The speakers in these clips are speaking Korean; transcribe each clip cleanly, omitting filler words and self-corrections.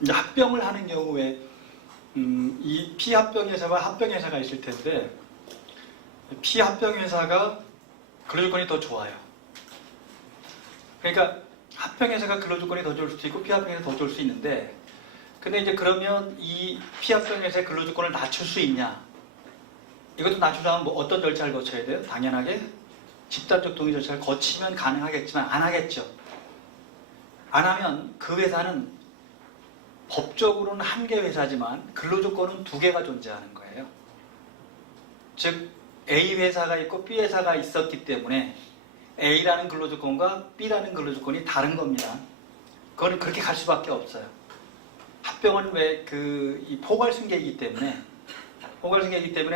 이제 합병을 하는 경우에 이 피합병회사와 합병회사가 있을 텐데 피합병회사가 근로조건이 더 좋아요. 그러니까 합병회사가 근로조건이 더 좋을 수도 있고 피합병회사가 더 좋을 수 있는데 근데 이제 그러면 이 피합병회사의 근로조건을 낮출 수 있냐? 이것도 낮추려면 뭐 어떤 절차를 거쳐야 돼요? 당연하게 집단적 동의 절차를 거치면 가능하겠지만 안 하겠죠. 안 하면 그 회사는 법적으로는 한 개 회사지만 근로조건은 두 개가 존재하는 거예요. 즉 A 회사가 있고 B 회사가 있었기 때문에 A라는 근로조건과 B라는 근로조건이 다른 겁니다. 그거는 그렇게 갈 수밖에 없어요. 합병은 왜 이 포괄승계이기 때문에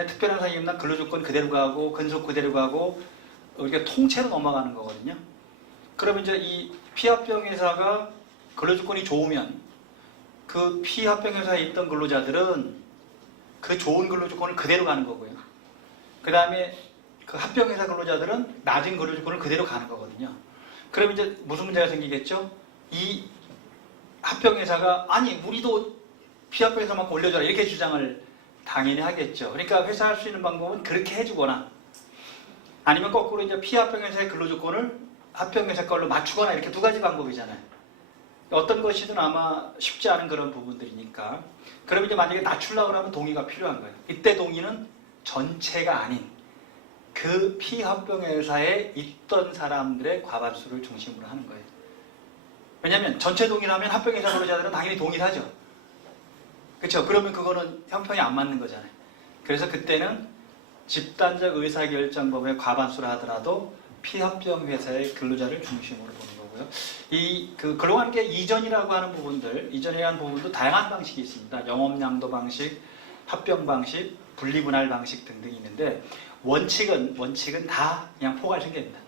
특별한 사유에 있는 근로조건 그대로 가고 근속 그대로 가고 우리가 통째로 넘어가는 거거든요. 그러면 이제 이 피합병회사가 근로조건이 좋으면 그 피합병회사에 있던 근로자들은 그 좋은 근로조건을 그대로 가는 거고요. 그 다음에 그 합병회사 근로자들은 낮은 근로조건을 그대로 가는 거거든요. 그러면 이제 무슨 문제가 생기겠죠? 이 합병회사가 아니 우리도 피합병회사만큼 올려줘라 이렇게 주장을 당연히 하겠죠. 그러니까 회사할 수 있는 방법은 그렇게 해주거나 아니면 거꾸로 이제 피합병회사의 근로조건을 합병회사 걸로 맞추거나 이렇게 두 가지 방법이잖아요. 어떤 것이든 아마 쉽지 않은 그런 부분들이니까 그러면 이제 만약에 낮추려고 하면 동의가 필요한 거예요. 이때 동의는 전체가 아닌 그 피합병회사에 있던 사람들의 과반수를 중심으로 하는 거예요. 왜냐하면 전체 동의를 하면 합병회사 근로자들은 당연히 동의를 하죠. 그렇죠? 그러면 그거는 형평이 안 맞는 거잖아요. 그래서 그때는 집단적 의사결정법의 과반수라 하더라도 피합병회사의 근로자를 중심으로 보는 거고요. 그 근로관계 이전이라고 하는 부분들, 이전이라는 부분도 다양한 방식이 있습니다. 영업양도 방식, 합병 방식, 분리분할 방식 등등이 있는데 원칙은 다 그냥 포괄승계입니다.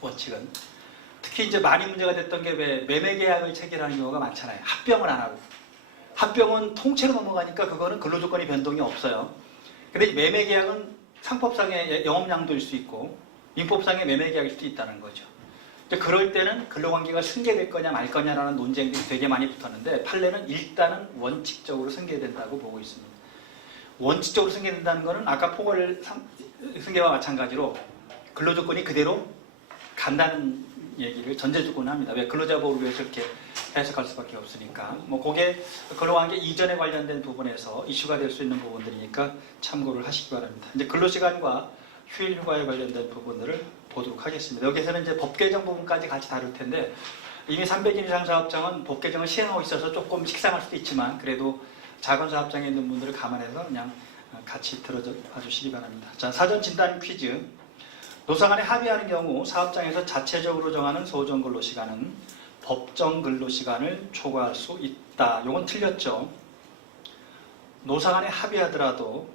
원칙은. 특히 이제 많이 문제가 됐던 게 왜 매매계약을 체결하는 경우가 많잖아요. 합병을 안 하고. 합병은 통째로 넘어가니까 그거는 근로조건이 변동이 없어요. 근데 매매계약은 상법상의 영업양도일 수 있고 민법상의 매매계약일 수도 있다는 거죠. 그럴 때는 근로관계가 승계될 거냐 말 거냐라는 논쟁들이 되게 많이 붙었는데 판례는 일단은 원칙적으로 승계된다고 보고 있습니다. 원칙적으로 승계된다는 것은 아까 포괄 승계와 마찬가지로 근로조건이 그대로 간다는 얘기를 전제조건을 합니다. 왜 근로자보호를 위해서 이렇게 해석할 수밖에 없으니까. 그게 근로관계 이전에 관련된 부분에서 이슈가 될 수 있는 부분들이니까 참고를 하시기 바랍니다. 이제 근로시간과 휴일휴가에 관련된 부분들을 보도록 하겠습니다. 여기서는 이제 법 개정 부분까지 같이 다룰 텐데 이미 300인 이상 사업장은 법 개정을 시행하고 있어서 조금 식상할 수도 있지만 그래도 작은 사업장에 있는 분들을 감안해서 그냥 같이 들어봐 주시기 바랍니다. 자, 사전 진단 퀴즈. 노사 간에 합의하는 경우 사업장에서 자체적으로 정하는 소정 근로시간은 법정 근로시간을 초과할 수 있다. 이건 틀렸죠. 노사 간에 합의하더라도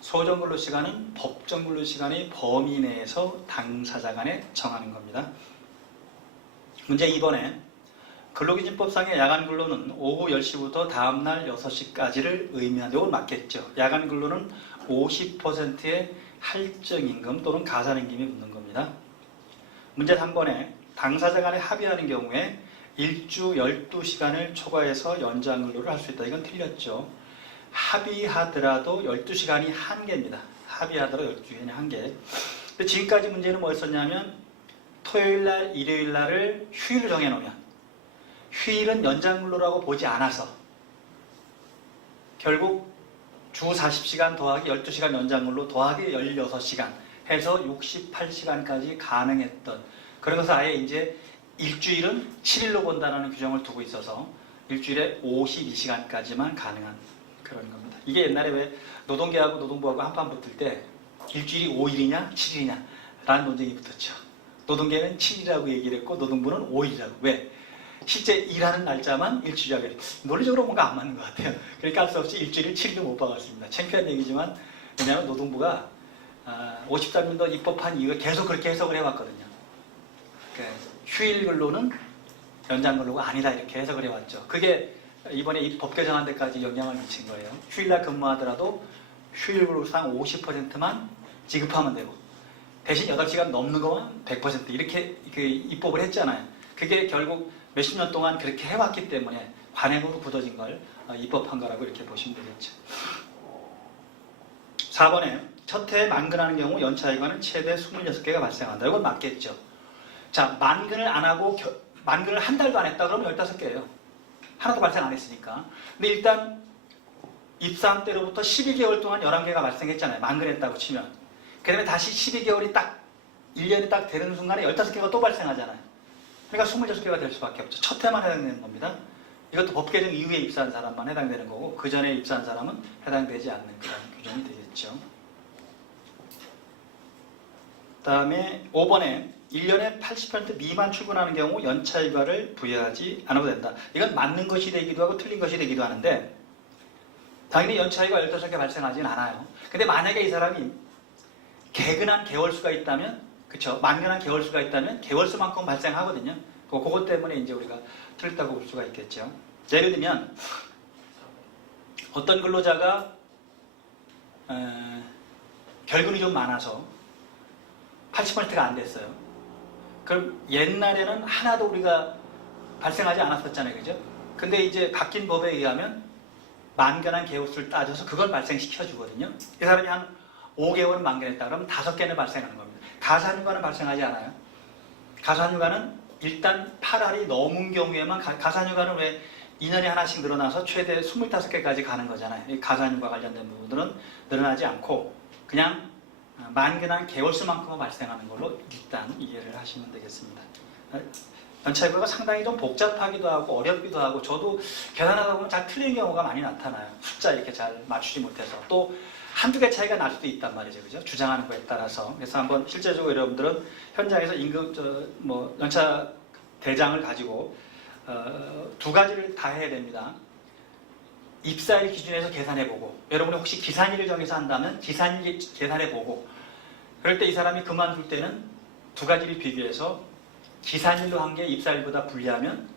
소정 근로시간은 법정 근로시간의 범위 내에서 당사자 간에 정하는 겁니다. 문제 2번에 근로기준법상의 야간 근로는 오후 10시부터 다음날 6시까지를 의미한다. 이건 맞겠죠. 야간 근로는 50%의 할증임금 또는 가산임금이 붙는 겁니다. 문제 3번에 당사자 간에 합의하는 경우에 일주 12시간을 초과해서 연장 근로를 할 수 있다. 이건 틀렸죠. 합의하더라도 12시간이 한계입니다. 합의하더라도 12시간이 한계. 근데 지금까지 문제는 뭐였었냐면 토요일날, 일요일날을 휴일로 정해놓으면 휴일은 연장 근로라고 보지 않아서 결국 주 40시간 더하기 12시간 연장 근로 더하기 16시간 해서 68시간까지 가능했던 그런 것을 아예 이제 일주일은 7일로 본다는 규정을 두고 있어서 일주일에 52시간까지만 가능한 그런 겁니다. 이게 옛날에 왜 노동계하고 노동부하고 한판 붙을 때 일주일이 5일이냐 7일이냐 라는 논쟁이 붙었죠. 노동계는 7일이라고 얘기를 했고 노동부는 5일이라고. 왜? 실제 일하는 날짜만 일주일이라고 해요. 논리적으로 뭔가 안 맞는 것 같아요. 그러니까 할 수 없이 일주일을 7일도 못 박았습니다. 창피한 얘기지만 왜냐하면 노동부가 53년도 입법한 이후에 계속 그렇게 해석을 해왔거든요. 휴일 근로는 연장 근로가 아니다 이렇게 해석을 해왔죠. 그게 이번에 이 법 개정한 데까지 영향을 미친 거예요. 휴일날 근무하더라도 휴일 근로상 50%만 지급하면 되고 대신 8시간 넘는 것만 100% 이렇게 입법을 했잖아요. 그게 결국 몇십 년 동안 그렇게 해왔기 때문에 반행으로 굳어진 걸 입법한 거라고 이렇게 보시면 되겠죠. 4번에 첫 해에 만근하는 경우 연차일과는 최대 26개가 발생한다. 이건 맞겠죠. 자, 만근을 안 하고 만근을 한 달도 안 했다 그러면 15개예요. 하나도 발생 안 했으니까. 근데 일단 입사한 때로부터 12개월 동안 11개가 발생했잖아요. 만근했다고 치면. 그 다음에 다시 12개월이 딱 1년이 딱 되는 순간에 15개가 또 발생하잖아요. 그러니까 26개가 될 수밖에 없죠. 첫 해만 해당되는 겁니다. 이것도 법 개정 이후에 입사한 사람만 해당되는 거고 그 전에 입사한 사람은 해당되지 않는 그런 규정이 되겠죠. 그 다음에 5번에 1년에 80% 미만 출근하는 경우 연차일과를 부여하지 않아도 된다. 이건 맞는 것이 되기도 하고 틀린 것이 되기도 하는데 당연히 연차일과 15개 발생하진 않아요. 근데 만약에 이 사람이 개근한 개월수가 있다면, 그쵸? 만근한 개월수가 있다면 개월수만큼 발생하거든요. 그것 때문에 이제 우리가 틀렸다고 볼 수가 있겠죠. 예를 들면 어떤 근로자가 결근이 좀 많아서 80%가 안 됐어요. 그럼 옛날에는 하나도 우리가 발생하지 않았었잖아요. 그죠? 근데 이제 바뀐 법에 의하면 만근한 개월수를 따져서 그걸 발생시켜 주거든요. 이 사람이 한 5개월은 만근했다 그러면 5개는 발생하는 겁니다. 가산휴가는 발생하지 않아요. 가산휴가는 일단 8알이 넘은 경우에만 가산휴가는 왜 2년에 하나씩 늘어나서 최대 25개까지 가는 거잖아요. 이 가산휴가 관련된 부분들은 늘어나지 않고 그냥 만근한 개월수만큼만 발생하는 걸로 일단 이해를 하시면 되겠습니다. 연차휴가가 상당히 좀 복잡하기도 하고 어렵기도 하고 저도 계산하다 보면 잘 틀린 경우가 많이 나타나요. 숫자 이렇게 잘 맞추지 못해서 또 한두 개 차이가 날 수도 있단 말이죠. 그죠? 주장하는 거에 따라서. 그래서 한번 실제적으로 여러분들은 현장에서 연차 대장을 가지고 두 가지를 다 해야 됩니다. 입사일 기준에서 계산해보고 여러분이 혹시 기산일을 정해서 한다면 기산일 계산해보고 그럴 때 이 사람이 그만둘 때는 두 가지를 비교해서 기산일로 한 게 입사일보다 불리하면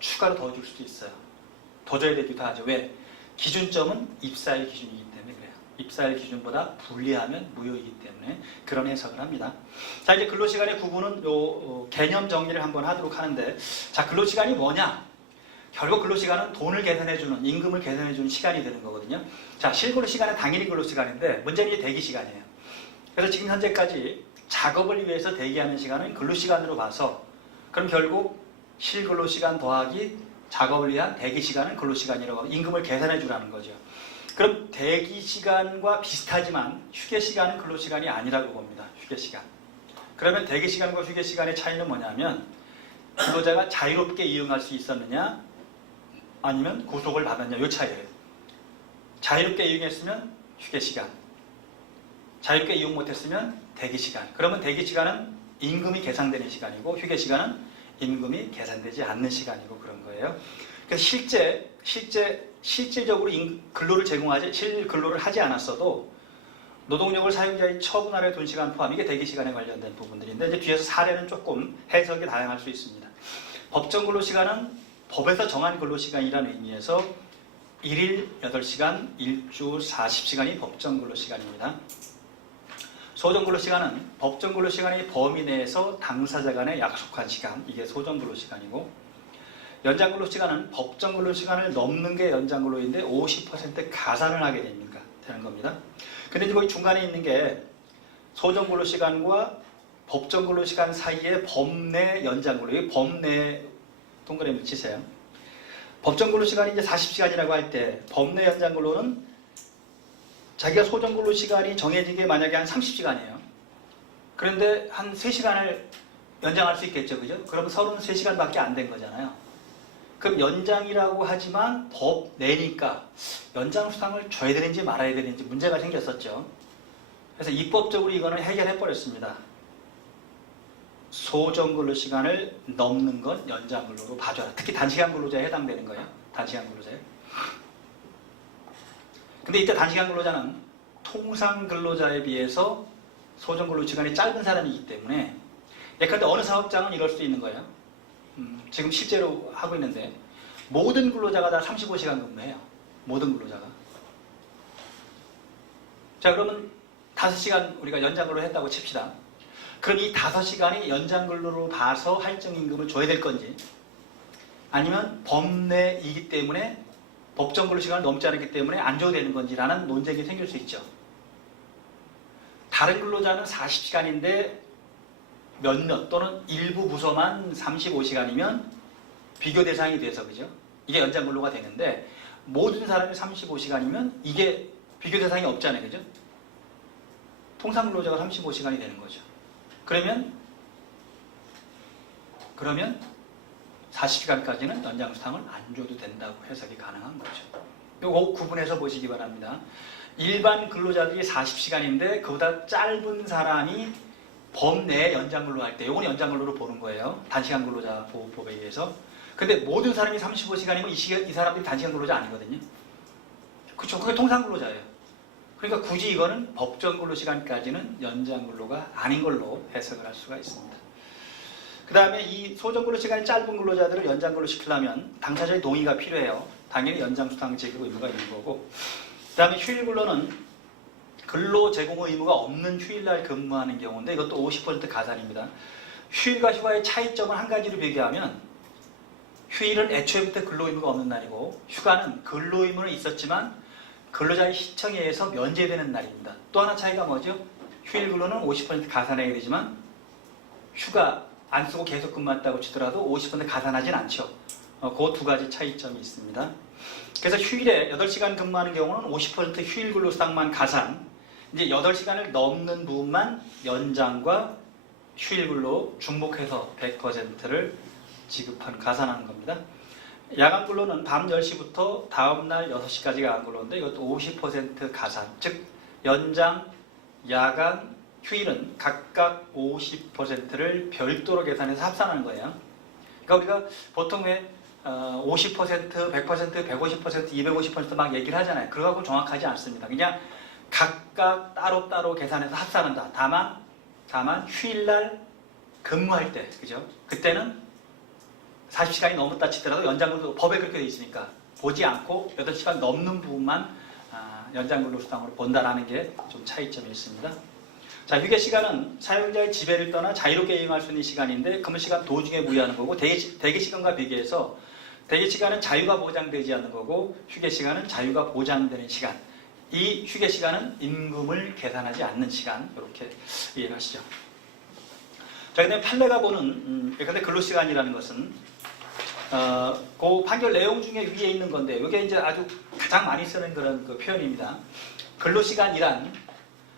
추가로 더 줄 수도 있어요. 더 줘야 되기도 하죠. 왜? 기준점은 입사일 기준이기 때문에 그래요. 입사일 기준보다 불리하면 무효이기 때문에 그런 해석을 합니다. 자, 이제 근로시간의 구분은 개념 정리를 한번 하도록 하는데, 자, 근로시간이 뭐냐? 결국 근로시간은 돈을 계산해주는, 임금을 계산해주는 시간이 되는 거거든요. 자, 실근로시간은 당연히 근로시간인데 문제는 이제 대기시간이에요. 그래서 지금 현재까지 작업을 위해서 대기하는 시간은 근로시간으로 봐서 그럼 결국 실근로시간 더하기 작업을 위한 대기시간은 근로시간이라고 하고 임금을 계산해 주라는 거죠. 그럼 대기시간과 비슷하지만 휴게시간은 근로시간이 아니라고 봅니다. 휴게시간. 그러면 대기시간과 휴게시간의 차이는 뭐냐면 근로자가 자유롭게 이용할 수 있었느냐 아니면 구속을 받았냐 이 차이예요. 자유롭게 이용했으면 휴게시간, 자유롭게 이용 못했으면 대기시간. 그러면 대기시간은 임금이 계산되는 시간이고 휴게시간은 임금이 계산되지 않는 시간이고 그런 거예요. 그래서 실제적으로 근로를 실근로를 하지 않았어도 노동력을 사용자의 처분 아래 둔 시간 포함 이게 대기시간에 관련된 부분들인데 이제 뒤에서 사례는 조금 해석이 다양할 수 있습니다. 법정 근로시간은 법에서 정한 근로시간이라는 의미에서 1일 8시간, 일주 40시간이 법정 근로시간입니다. 소정 근로시간은 법정 근로시간의 범위 내에서 당사자 간에 약속한 시간, 이게 소정 근로시간이고 연장 근로시간은 법정 근로시간을 넘는 게 연장 근로인데 50% 가산을 하게 되는 겁니다. 근데 이제 거기 중간에 있는 게 소정 근로시간과 법정 근로시간 사이에 법내 연장 근로, 이 법내 동그라미 치세요. 법정 근로시간이 이제 40시간이라고 할 때 법내 연장 근로는 자기가 소정 근로 시간이 정해진 게 만약에 한 30시간이에요. 그런데 한 3시간을 연장할 수 있겠죠. 그죠? 그럼 33시간밖에 안 된 거잖아요. 그럼 연장이라고 하지만 법 내니까 연장 수당을 줘야 되는지 말아야 되는지 문제가 생겼었죠. 그래서 입법적으로 이거는 해결해 버렸습니다. 소정 근로 시간을 넘는 건 연장 근로로 봐줘라. 특히 단시간 근로자에 해당되는 거예요. 단시간 근로자에. 근데 이때 단시간 근로자는 통상 근로자에 비해서 소정 근로 시간이 짧은 사람이기 때문에 예컨대 어느 사업장은 이럴 수 있는 거예요. 지금 실제로 하고 있는데 모든 근로자가 다 35시간 근무해요. 모든 근로자가. 자, 그러면 5시간 우리가 연장 근로를 했다고 칩시다. 그럼 이 5시간이 연장 근로로 봐서 할증 임금을 줘야 될 건지 아니면 법내이기 때문에 법정 근로시간을 넘지 않았기 때문에 안 줘도 되는 건지라는 논쟁이 생길 수 있죠. 다른 근로자는 40시간인데 몇몇 또는 일부 부서만 35시간이면 비교 대상이 돼서 그죠? 이게 연장 근로가 되는데 모든 사람이 35시간이면 이게 비교 대상이 없잖아요. 그죠? 통상 근로자가 35시간이 되는 거죠. 그러면 40시간까지는 연장 수당을 안 줘도 된다고 해석이 가능한 거죠. 이거 구분해서 보시기 바랍니다. 일반 근로자들이 40시간인데 그보다 짧은 사람이 법 내에 연장 근로할 때 이건 연장 근로로 보는 거예요. 단시간 근로자 보호법에 의해서. 근데 모든 사람이 35시간이면 이 사람들이 단시간 근로자 아니거든요. 그렇죠. 그게 통상 근로자예요. 그러니까 굳이 이거는 법정 근로 시간까지는 연장 근로가 아닌 걸로 해석을 할 수가 있습니다. 그 다음에 이 소정 근로 시간이 짧은 근로자들을 연장 근로 시키려면 당사자의 동의가 필요해요. 당연히 연장 수당 지급 의무가 있는 거고. 그 다음에 휴일 근로는 근로 제공 의무가 없는 휴일날 근무하는 경우인데 이것도 50% 가산입니다. 휴일과 휴가의 차이점을 한 가지로 비교하면 휴일은 애초에부터 근로 의무가 없는 날이고 휴가는 근로 의무는 있었지만 근로자의 시청에 의해서 면제되는 날입니다. 또 하나 차이가 뭐죠? 휴일 근로는 50% 가산해야 되지만 휴가 안 쓰고 계속 근무했다고 치더라도 50% 가산하진 않죠. 그 두 가지 차이점이 있습니다. 그래서 휴일에 8시간 근무하는 경우는 50% 휴일 근로 수당만 가산, 이제 8시간을 넘는 부분만 연장과 휴일 근로 중복해서 100%를 지급하는 가산하는 겁니다. 야간 근로는 밤 10시부터 다음날 6시까지가 야간 근로인데 이것도 50% 가산, 즉 연장, 야간, 휴일은 각각 50%를 별도로 계산해서 합산하는 거예요. 그러니까 우리가 보통 왜 50%, 100%, 150%, 250%막 얘기를 하잖아요. 그거하고 정확하지 않습니다. 그냥 각각 따로따로 계산해서 합산한다. 다만 휴일날 근무할 때, 그죠? 그때는 40시간이 넘었다 치더라도 연장근로 법에 그렇게 되어 있으니까 보지 않고 8시간 넘는 부분만 연장근로 수당으로 본다라는 게 좀 차이점이 있습니다. 자, 휴게 시간은 사용자의 지배를 떠나 자유롭게 이용할 수 있는 시간인데 근무시간 도중에 무효하는 거고 대기 시간과 비교해서 대기 시간은 자유가 보장되지 않는 거고 휴게 시간은 자유가 보장되는 시간. 이 휴게 시간은 임금을 계산하지 않는 시간. 이렇게 이해하시죠. 자, 그다음에 판례가 보는 근데 근로시간이라는 것은 그 판결 내용 중에 위에 있는 건데 이게 이제 아주 가장 많이 쓰는 그런 그 표현입니다. 근로시간이란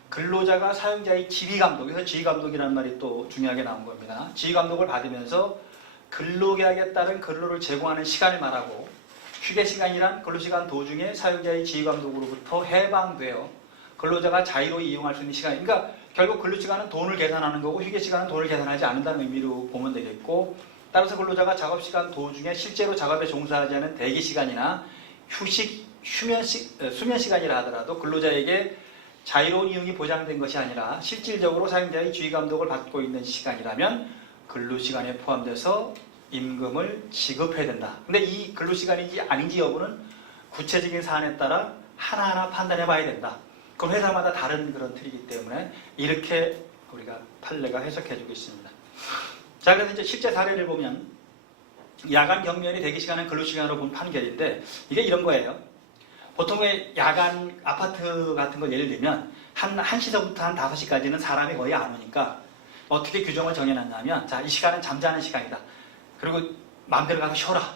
근로자가 사용자의 지휘감독, 그래서 지휘감독이라는 말이 또 중요하게 나온 겁니다. 지휘감독을 받으면서 근로계약에 따른 근로를 제공하는 시간을 말하고 휴게시간이란 근로시간 도중에 사용자의 지휘감독으로부터 해방되어 근로자가 자유로이 이용할 수 있는 시간. 그러니까 결국 근로시간은 돈을 계산하는 거고 휴게시간은 돈을 계산하지 않는다는 의미로 보면 되겠고, 따라서 근로자가 작업시간 도중에 실제로 작업에 종사하지 않은 대기시간이나 수면시간이라 하더라도 근로자에게 자유로운 이용이 보장된 것이 아니라 실질적으로 사용자의 지휘감독을 받고 있는 시간이라면 근로시간에 포함돼서 임금을 지급해야 된다. 근데 이 근로시간인지 아닌지 여부는 구체적인 사안에 따라 하나하나 판단해 봐야 된다. 그럼 회사마다 다른 그런 틀이기 때문에 이렇게 우리가 판례가 해석해주고 있습니다. 자, 그래서 이제 실제 사례를 보면 야간 경비원이 대기시간은 근로시간으로 본 판결인데 이게 이런 거예요. 보통 왜 야간 아파트 같은 거 예를 들면 한 1시서부터 한 5시까지는 사람이 거의 안 오니까 어떻게 규정을 정해놨냐면 자, 이 시간은 잠자는 시간이다. 그리고 마음대로 가서 쉬어라.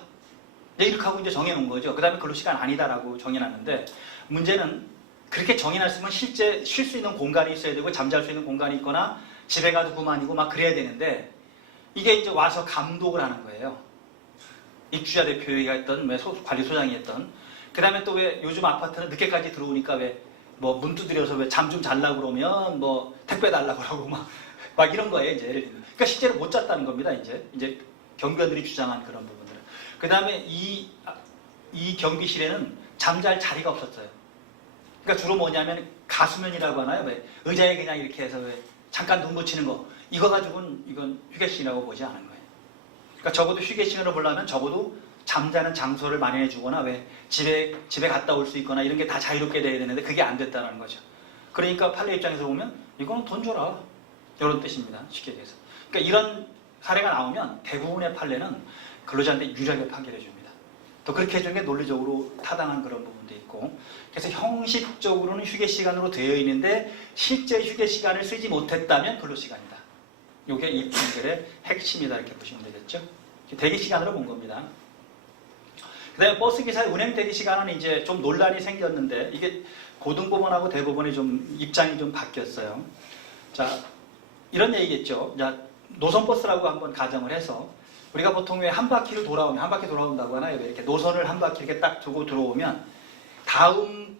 이렇게 하고 이제 정해놓은 거죠. 그 다음에 근로시간 아니다라고 정해놨는데 문제는 그렇게 정해놨으면 실제 쉴 수 있는 공간이 있어야 되고 잠잘 수 있는 공간이 있거나 집에 가도 그만이고 막 그래야 되는데 이게 이제 와서 감독을 하는 거예요. 입주자 대표가 했던 관리소장이 했던. 그 다음에 또 왜 요즘 아파트는 늦게까지 들어오니까 왜 뭐 문 두드려서 왜 잠 좀 자려고 그러면 뭐 택배 달라고 그러고 막 이런 거예요. 이제 예를 들면. 그러니까 실제로 못 잤다는 겁니다. 이제 경비원들이 주장한 그런 부분들은. 그 다음에 이 경비실에는 잠잘 자리가 없었어요. 그러니까 주로 뭐냐면 가수면이라고 하나요? 왜 의자에 그냥 이렇게 해서 왜 잠깐 눈 붙이는 거. 이거 가지고는 이건 휴게시간이라고 보지 않은 거예요. 그러니까 적어도 휴게시간을 보려면 적어도 잠자는 장소를 마련해 주거나 왜 집에 갔다 올 수 있거나 이런 게 다 자유롭게 돼야 되는데 그게 안 됐다는 거죠. 그러니까 판례 입장에서 보면 이거는 돈 줘라. 이런 뜻입니다. 쉽게 얘기해서. 그러니까 이런 사례가 나오면 대부분의 판례는 근로자한테 유리하게 판결해 줍니다. 또 그렇게 해주는 게 논리적으로 타당한 그런 부분도 있고, 그래서 형식적으로는 휴게 시간으로 되어 있는데 실제 휴게 시간을 쓰지 못했다면 근로 시간이다. 이게 이 판결의 핵심이다 이렇게 보시면 되겠죠. 대기 시간으로 본 겁니다. 그다음에 버스 기사의 운행 대기 시간은 이제 좀 논란이 생겼는데 이게 고등법원하고 대법원이 좀 입장이 좀 바뀌었어요. 자, 이런 얘기겠죠. 자, 노선버스라고 한번 가정을 해서 우리가 보통 왜 한 바퀴를 돌아오면 한 바퀴 돌아온다고 하나요? 왜 이렇게 노선을 한 바퀴 이렇게 딱 두고 들어오면 다음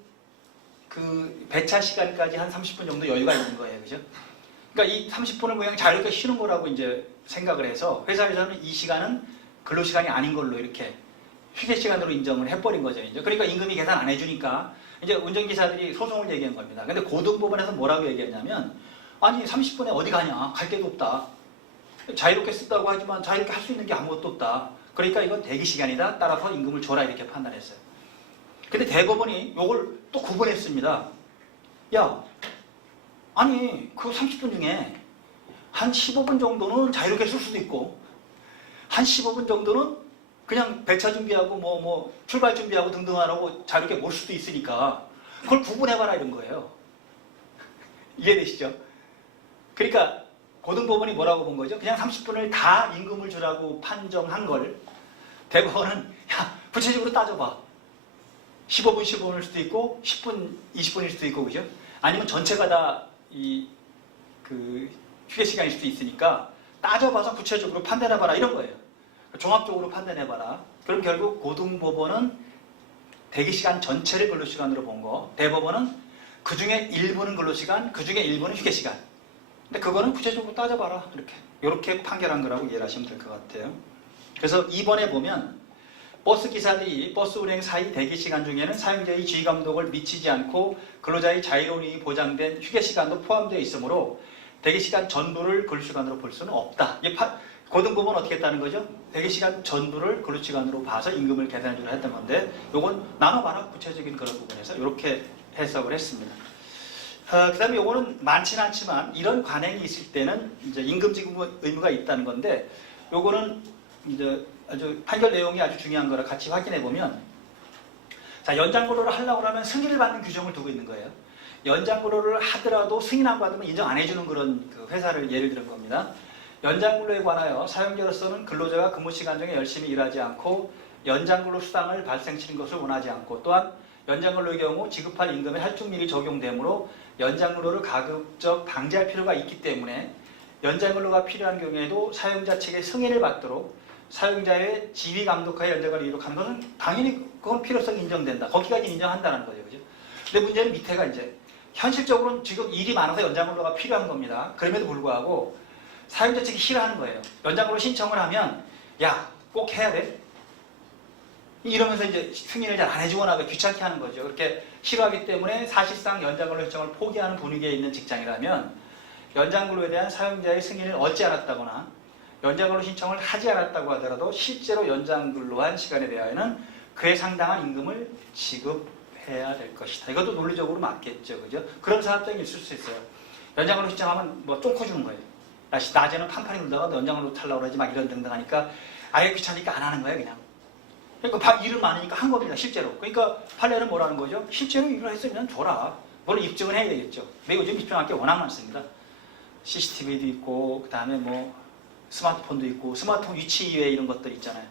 그 배차 시간까지 한 30분 정도 여유가 있는 거예요, 그죠? 그러니까 이 30분을 그냥 자유롭게 쉬는 거라고 이제 생각을 해서 회사에서는 이 시간은 근로 시간이 아닌 걸로 이렇게 휴게 시간으로 인정을 해버린 거죠. 이제 그러니까 임금이 계산 안 해주니까 이제 운전기사들이 소송을 얘기한 겁니다. 근데 고등법원에서 뭐라고 얘기했냐면 아니 30분에 어디 가냐? 갈 데도 없다. 자유롭게 쓴다고 하지만 자유롭게 할 수 있는 게 아무것도 없다. 그러니까 이건 대기 시간이다. 따라서 임금을 줘라 이렇게 판단했어요. 근데 대법원이 이걸 또 구분했습니다. 야, 아니 그 30분 중에 한 15분 정도는 자유롭게 쓸 수도 있고 한 15분 정도는 그냥 배차 준비하고 뭐 출발 준비하고 등등 하라고 자유롭게 몰 수도 있으니까 그걸 구분해봐라 이런 거예요. 이해되시죠? 그러니까 고등법원이 뭐라고 본 거죠? 그냥 30분을 다 임금을 주라고 판정한 걸 대법원은 야 구체적으로 따져봐. 15분 15분일 수도 있고 10분 20분일 수도 있고 그죠? 아니면 전체가 다 그 휴게 시간일 수도 있으니까 따져봐서 구체적으로 판단해봐라 이런 거예요. 종합적으로 판단해봐라. 그럼 결국 고등법원은 대기시간 전체를 근로시간으로 본 거, 대법원은 그 중에 일부는 근로시간, 그 중에 일부는 휴게시간. 근데 그거는 구체적으로 따져봐라. 이렇게 판결한 거라고 이해를 하시면 될 것 같아요. 그래서 2번에 보면 버스 기사들이 버스 운행 사이 대기시간 중에는 사용자의 지휘감독을 미치지 않고 근로자의 자유로운 이익이 보장된 휴게시간도 포함되어 있으므로 대기시간 전부를 근로시간으로 볼 수는 없다. 고등법원 어떻게 했다는 거죠? 대기시간 전부를 근로시간으로 봐서 임금을 계산해 주라 했던 건데 요건 나눠봐라 구체적인 그런 부분에서 이렇게 해석을 했습니다. 그 다음에 요거는 많지는 않지만 이런 관행이 있을 때는 이제 임금 지급 의무가 있다는 건데 요거는 이제 아주 판결 내용이 아주 중요한 거라 같이 확인해 보면 자 연장 근로를 하려고 하면 승인을 받는 규정을 두고 있는 거예요. 연장 근로를 하더라도 승인 안 받으면 인정 안 해주는 그런 그 회사를 예를 들은 겁니다. 연장 근로에 관하여 사용자로서는 근로자가 근무 시간 중에 열심히 일하지 않고 연장 근로 수당을 발생시키는 것을 원하지 않고 또한 연장 근로의 경우 지급할 임금에 할증률이 적용되므로 연장 근로를 가급적 방지할 필요가 있기 때문에 연장 근로가 필요한 경우에도 사용자 측의 승인을 받도록 사용자의 지휘 감독하에 연장 근로를 이룩하는 것은 당연히 그건 필요성이 인정된다. 거기까지 인정한다는 거죠. 그죠? 근데 문제는 밑에가 이제 현실적으로는 지금 일이 많아서 연장 근로가 필요한 겁니다. 그럼에도 불구하고 사용자 측이 싫어하는 거예요. 연장 근로 신청을 하면 야, 꼭 해야 돼? 이러면서 이제 승인을 잘 안 해주거나 귀찮게 하는 거죠. 그렇게 싫어하기 때문에 사실상 연장 근로 신청을 포기하는 분위기에 있는 직장이라면 연장 근로에 대한 사용자의 승인을 얻지 않았다거나 연장 근로 신청을 하지 않았다고 하더라도 실제로 연장 근로한 시간에 대하여는 그에 상당한 임금을 지급해야 될 것이다. 이것도 논리적으로 맞겠죠. 그죠? 그런 사업장이 있을 수 있어요. 연장 근로 신청하면 뭐 쫑코 주는 거예요. 낮에는 판판히 놀다가 연장 근로 탈라고 그러지 막 이런 등등 하니까 아예 귀찮으니까 안 하는 거예요, 그냥. 그러니까 일은 많으니까 한 겁니다, 실제로. 그러니까 판례는 뭐라는 거죠? 실제로 일을 했으면 줘라. 물론 입증은 해야 되겠죠. 근데 요즘 입증할 게 워낙 많습니다. CCTV도 있고, 그 다음에 뭐 스마트폰도 있고, 스마트폰 위치 이외에 이런 것들 있잖아요.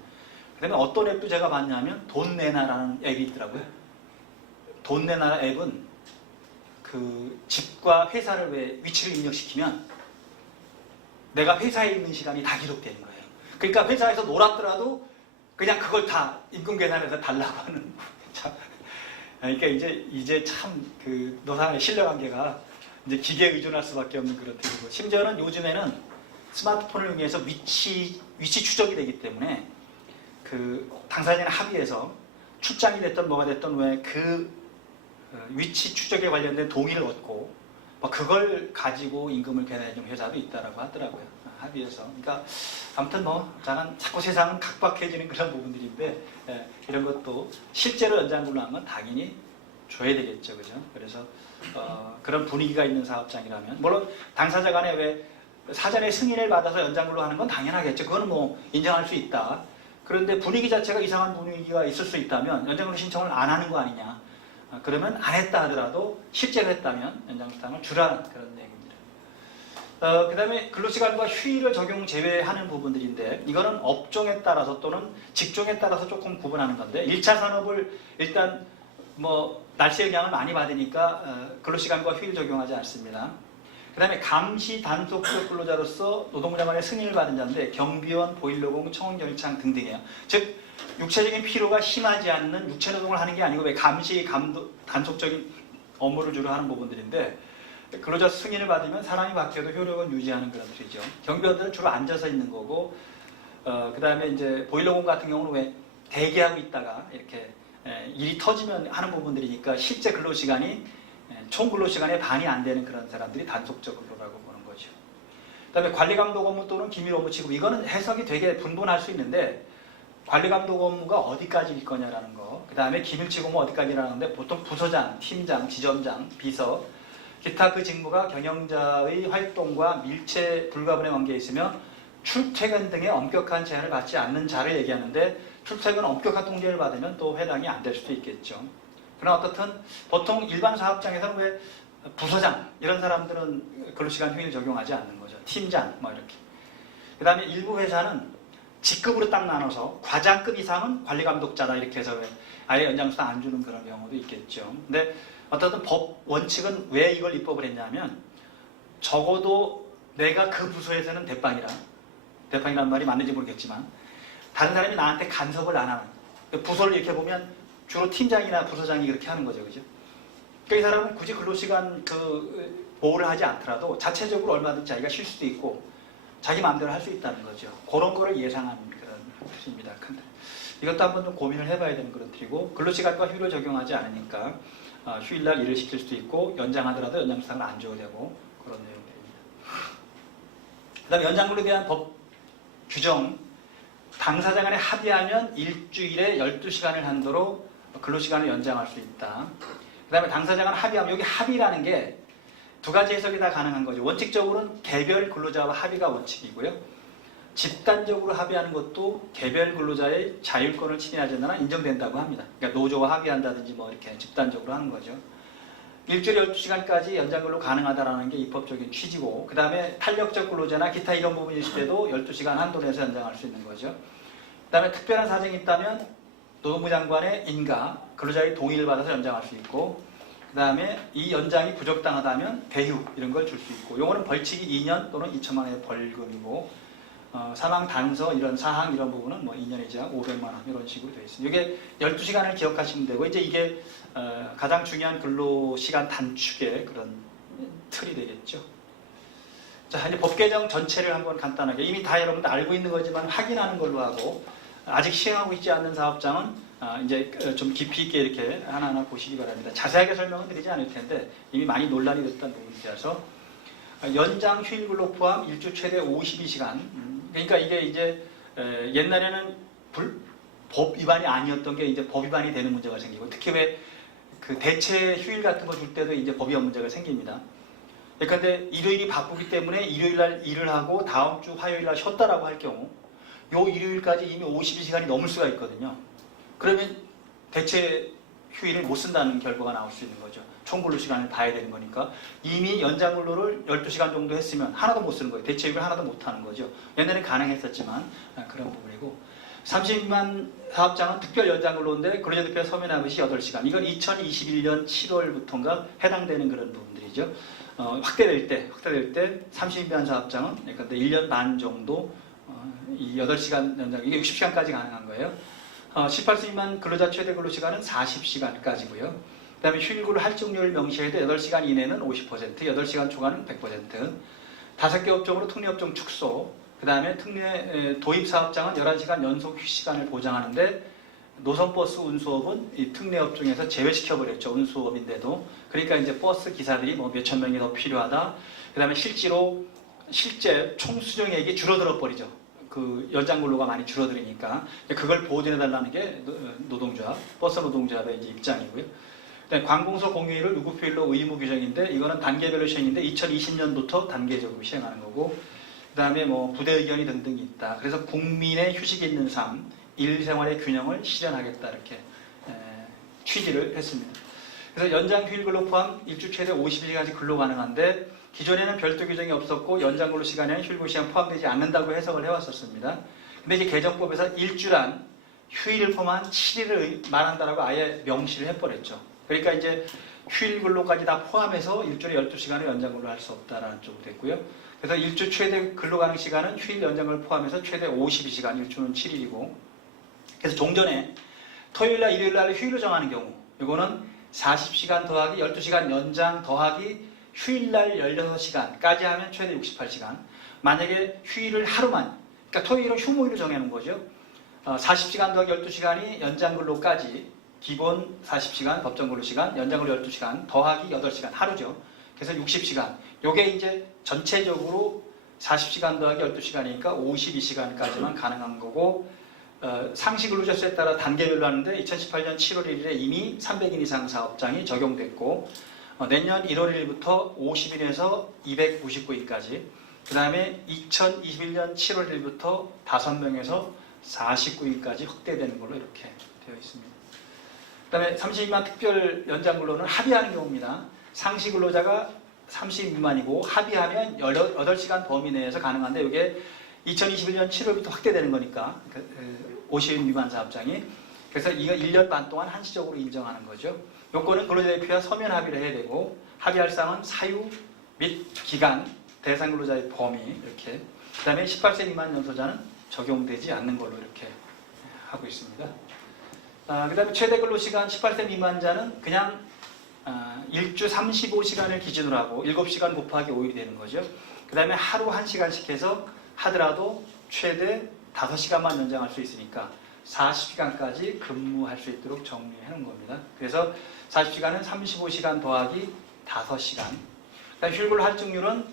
그 다음에 어떤 앱도 제가 봤냐면 돈 내놔라는 앱이 있더라고요. 돈 내놔라 앱은 그 집과 회사를 왜 위치를 입력시키면 내가 회사에 있는 시간이 다 기록되는 거예요. 그러니까 회사에서 놀았더라도 그냥 그걸 다 임금 계산해서 달라고 하는. 그러니까 이제 참 그 노사의 신뢰관계가 이제 기계에 의존할 수밖에 없는 그런 되고 심지어는 요즘에는 스마트폰을 이용해서 위치 추적이 되기 때문에 그 당사자는 합의해서 출장이 됐던 뭐가 됐던 왜 그 위치 추적에 관련된 동의를 얻고 그걸 가지고 임금을 계산해주는 회사도 있다라고 하더라고요. 합의해서. 그러니까 아무튼 자꾸 세상은 각박해지는 그런 부분들인데 이런 것도 실제로 연장 근로한 건 당연히 줘야 되겠죠, 그죠? 그래서 그런 분위기가 있는 사업장이라면 물론 당사자 간에 왜 사전에 승인을 받아서 연장 근로하는 건 당연하겠죠. 그거는 뭐 인정할 수 있다. 그런데 분위기 자체가 이상한 분위기가 있을 수 있다면 연장근로 신청을 안 하는 거 아니냐. 그러면 안 했다 하더라도 실제로 했다면 연장수당을 주라는 그런 얘기입니다. 그 다음에 근로시간과 휴일을 적용 제외하는 부분들인데 이거는 업종에 따라서 또는 직종에 따라서 조금 구분하는 건데 1차 산업을 일단 뭐 날씨 영향을 많이 받으니까 근로시간과 휴일 적용하지 않습니다. 그 다음에 감시 단속적 근로자로서 노동부장관의 승인을 받은 자인데 경비원, 보일러공, 청원결창 등등이에요. 즉 육체적인 피로가 심하지 않는 육체노동을 하는 게 아니고 왜 감시, 단속적인 업무를 주로 하는 부분들인데 근로자 승인을 받으면 사람이 바뀌어도 효력은 유지하는 그런 뜻이죠. 경비원들은 주로 앉아서 있는 거고 그 다음에 이제 보일러공 같은 경우는 왜 대기하고 있다가 이렇게 일이 터지면 하는 부분들이니까 실제 근로시간이 총 근로시간의 반이 안 되는 그런 사람들이 단속적 근로라고 보는 거죠. 그 다음에 관리감독 업무 또는 기밀 업무 취급 이거는 해석이 되게 분분할 수 있는데 관리감독 업무가 어디까지일 거냐라는 거, 그 다음에 기밀 업무 어디까지라는데 보통 부서장, 팀장, 지점장, 비서, 기타 그 직무가 경영자의 활동과 밀체 불가분의 관계에 있으며 출퇴근 등의 엄격한 제한을 받지 않는 자를 얘기하는데 출퇴근 엄격한 통제를 받으면 또 해당이 안 될 수도 있겠죠. 그러나 어떻든 보통 일반 사업장에서는 왜 부서장 이런 사람들은 근로시간 휴일 적용하지 않는 거죠. 팀장 뭐 이렇게. 그 다음에 일부 회사는 직급으로 딱 나눠서 과장급 이상은 관리감독자다 이렇게 해서 아예 연장수당 안 주는 그런 경우도 있겠죠. 근데 어떤 법 원칙은 왜 이걸 입법을 했냐면 적어도 내가 그 부서에서는 대빵이라는 말이 맞는지 모르겠지만 다른 사람이 나한테 간섭을 안 하는 부서를 이렇게 보면 주로 팀장이나 부서장이 그렇게 하는 거죠. 그죠? 그러니까 이 사람은 굳이 근로시간 보호를 하지 않더라도 자체적으로 얼마든지 자기가 쉴 수도 있고 자기 마음대로 할 수 있다는 거죠. 그런 거를 예상한 그런 뜻입니다. 근데 이것도 한번 좀 고민을 해봐야 되는 그런 틀이고 근로시간과 휴일을 적용하지 않으니까 휴일날 일을 시킬 수도 있고 연장하더라도 연장수당을 안 줘도 되고 그런 내용들입니다. 그 다음에 연장근로에 대한 법 규정 당사자 간에 합의하면 일주일에 12시간을 한도로 근로시간을 연장할 수 있다. 그 다음에 당사자 간 합의하면 여기 합의라는 게 두 가지 해석이 다 가능한 거죠. 원칙적으로는 개별 근로자와 합의가 원칙이고요. 집단적으로 합의하는 것도 개별 근로자의 자율권을 침해하지 않는 한 인정된다고 합니다. 그러니까 노조와 합의한다든지 뭐 이렇게 집단적으로 하는 거죠. 일주일에 12시간까지 연장근로 가능하다라는 게 입법적인 취지고 그 다음에 탄력적 근로자나 기타 이런 부분이 있을 때도 12시간 한도 내에서 연장할 수 있는 거죠. 그 다음에 특별한 사정이 있다면 노동부 장관의 인가, 근로자의 동의를 받아서 연장할 수 있고 그 다음에 이 연장이 부적당하다면 배휴 이런 걸 줄 수 있고 요거는 벌칙이 2년 또는 2천만 원의 벌금이고 사망 단서 이런 사항 이런 부분은 뭐 2년 이상 500만 원 이런 식으로 되어 있습니다. 이게 12시간을 기억하시면 되고 이제 이게 가장 중요한 근로시간 단축의 그런 틀이 되겠죠. 자, 이제 법 개정 전체를 한번 간단하게 이미 다 여러분들 알고 있는 거지만 확인하는 걸로 하고 아직 시행하고 있지 않는 사업장은 이제 좀 깊이 있게 이렇게 하나하나 보시기 바랍니다. 자세하게 설명은 드리지 않을 텐데 이미 많이 논란이 됐던 부분이라서 연장 휴일 근로 포함 일주 최대 52시간. 그러니까 이게 이제 옛날에는 법 위반이 아니었던 게 이제 법 위반이 되는 문제가 생기고 특히 왜 그 대체 휴일 같은 거 줄 때도 이제 법 위반 문제가 생깁니다. 그런데 일요일이 바쁘기 때문에 일요일날 일을 하고 다음 주 화요일날 쉬었다라고 할 경우 요 일요일까지 이미 52시간이 넘을 수가 있거든요. 그러면 대체 휴일을 못 쓴다는 결과가 나올 수 있는 거죠. 총 근로시간을 봐야 되는 거니까 이미 연장 근로를 12시간 정도 했으면 하나도 못 쓰는 거예요. 대체 휴일을 하나도 못 하는 거죠. 옛날에 가능했었지만 그런 부분이고 30만 사업장은 특별 연장 근로인데 근로자대표 서면하듯이 8시간. 이건 2021년 7월부터인가 해당되는 그런 부분들이죠. 확대될 때 30만 사업장은 그러니까 1년 반 정도 이 8시간 연장, 이게 60시간까지 가능한 거예요. 18세 미만 근로자 최대 근로시간은 40시간까지고요. 그 다음에 휴일근로 할증률을 명시할 때 8시간 이내는 50%, 8시간 초과는 100%, 5개 업종으로 특례업종 축소, 그 다음에 특례 도입사업장은 11시간 연속 휴식시간을 보장하는데 노선버스 운수업은 이 특례업종에서 제외시켜버렸죠. 운수업인데도. 그러니까 이제 버스 기사들이 뭐 몇천 명이 더 필요하다. 그 다음에 실제 총수령액이 줄어들어 버리죠. 그 연장 근로가 많이 줄어들으니까 그걸 보존해달라는 게 노동조합, 버스 노동조합의 이제 입장이고요. 관공서 공휴일을 유급휴일로 의무 규정인데 이거는 단계별로 시행인데 2020년부터 단계적으로 시행하는 거고 그 다음에 뭐 부대 의견이 등등이 있다. 그래서 국민의 휴식이 있는 삶, 일생활의 균형을 실현하겠다 이렇게 취지를 했습니다. 그래서 연장 휴일 근로 포함 일주 최대 50일까지 근로 가능한데 기존에는 별도 규정이 없었고 연장 근로 시간에는 휴일 근로 시간 포함되지 않는다고 해석을 해왔었습니다. 근데 이제 개정법에서 일주란 휴일을 포함한 7일을 말한다라고 아예 명시를 해버렸죠. 그러니까 이제 휴일 근로까지 다 포함해서 일주일에 12시간을 연장 근로할 수 없다라는 쪽으로 됐고요. 그래서 일주 최대 근로 가능 시간은 휴일 연장을 포함해서 최대 52시간, 일주는 7일이고 그래서 종전에 토요일날 일요일날 휴일을 정하는 경우 이거는 40시간 더하기 12시간 연장 더하기 휴일날 16시간까지 하면 최대 68시간. 만약에 휴일을 하루만, 그러니까 토요일은 휴무일로 정해놓은 거죠. 40시간 더하기 12시간이 연장 근로까지 기본 40시간 법정 근로 시간, 연장 근로 12시간 더하기 8시간 하루죠. 그래서 60시간. 요게 이제 전체적으로 40시간 더하기 12시간이니까 52시간까지만 가능한 거고 상시 근로자 수에 따라 단계별로 하는데 2018년 7월 1일에 이미 300인 이상 사업장이 적용됐고 내년 1월 1일부터 50인에서 299인까지 그 다음에 2021년 7월 1일부터 5명에서 49인까지 확대되는 걸로 이렇게 되어 있습니다. 그 다음에 30인만 특별 연장 근로는 합의하는 경우입니다. 상시 근로자가 30인 미만이고 합의하면 8시간 범위 내에서 가능한데 이게 2021년 7월부터 확대되는 거니까 50인 미만 사업장이 그래서 이거 1년 반 동안 한시적으로 인정하는 거죠. 요건은 근로자 대표와 서면 합의를 해야 되고 합의할 사항은 사유 및 기간, 대상 근로자의 범위 이렇게 그 다음에 18세 미만 연소자는 적용되지 않는 걸로 이렇게 하고 있습니다. 그 다음에 최대 근로시간 18세 미만자는 그냥 일주 35시간을 기준으로 하고 7시간 곱하기 5일이 되는 거죠. 그 다음에 하루 1시간씩 해서 하더라도 최대 5시간만 연장할 수 있으니까 40시간까지 근무할 수 있도록 정리해 놓은 겁니다. 그래서 40시간은 35시간 더하기 5시간. 휴일근로 할증률은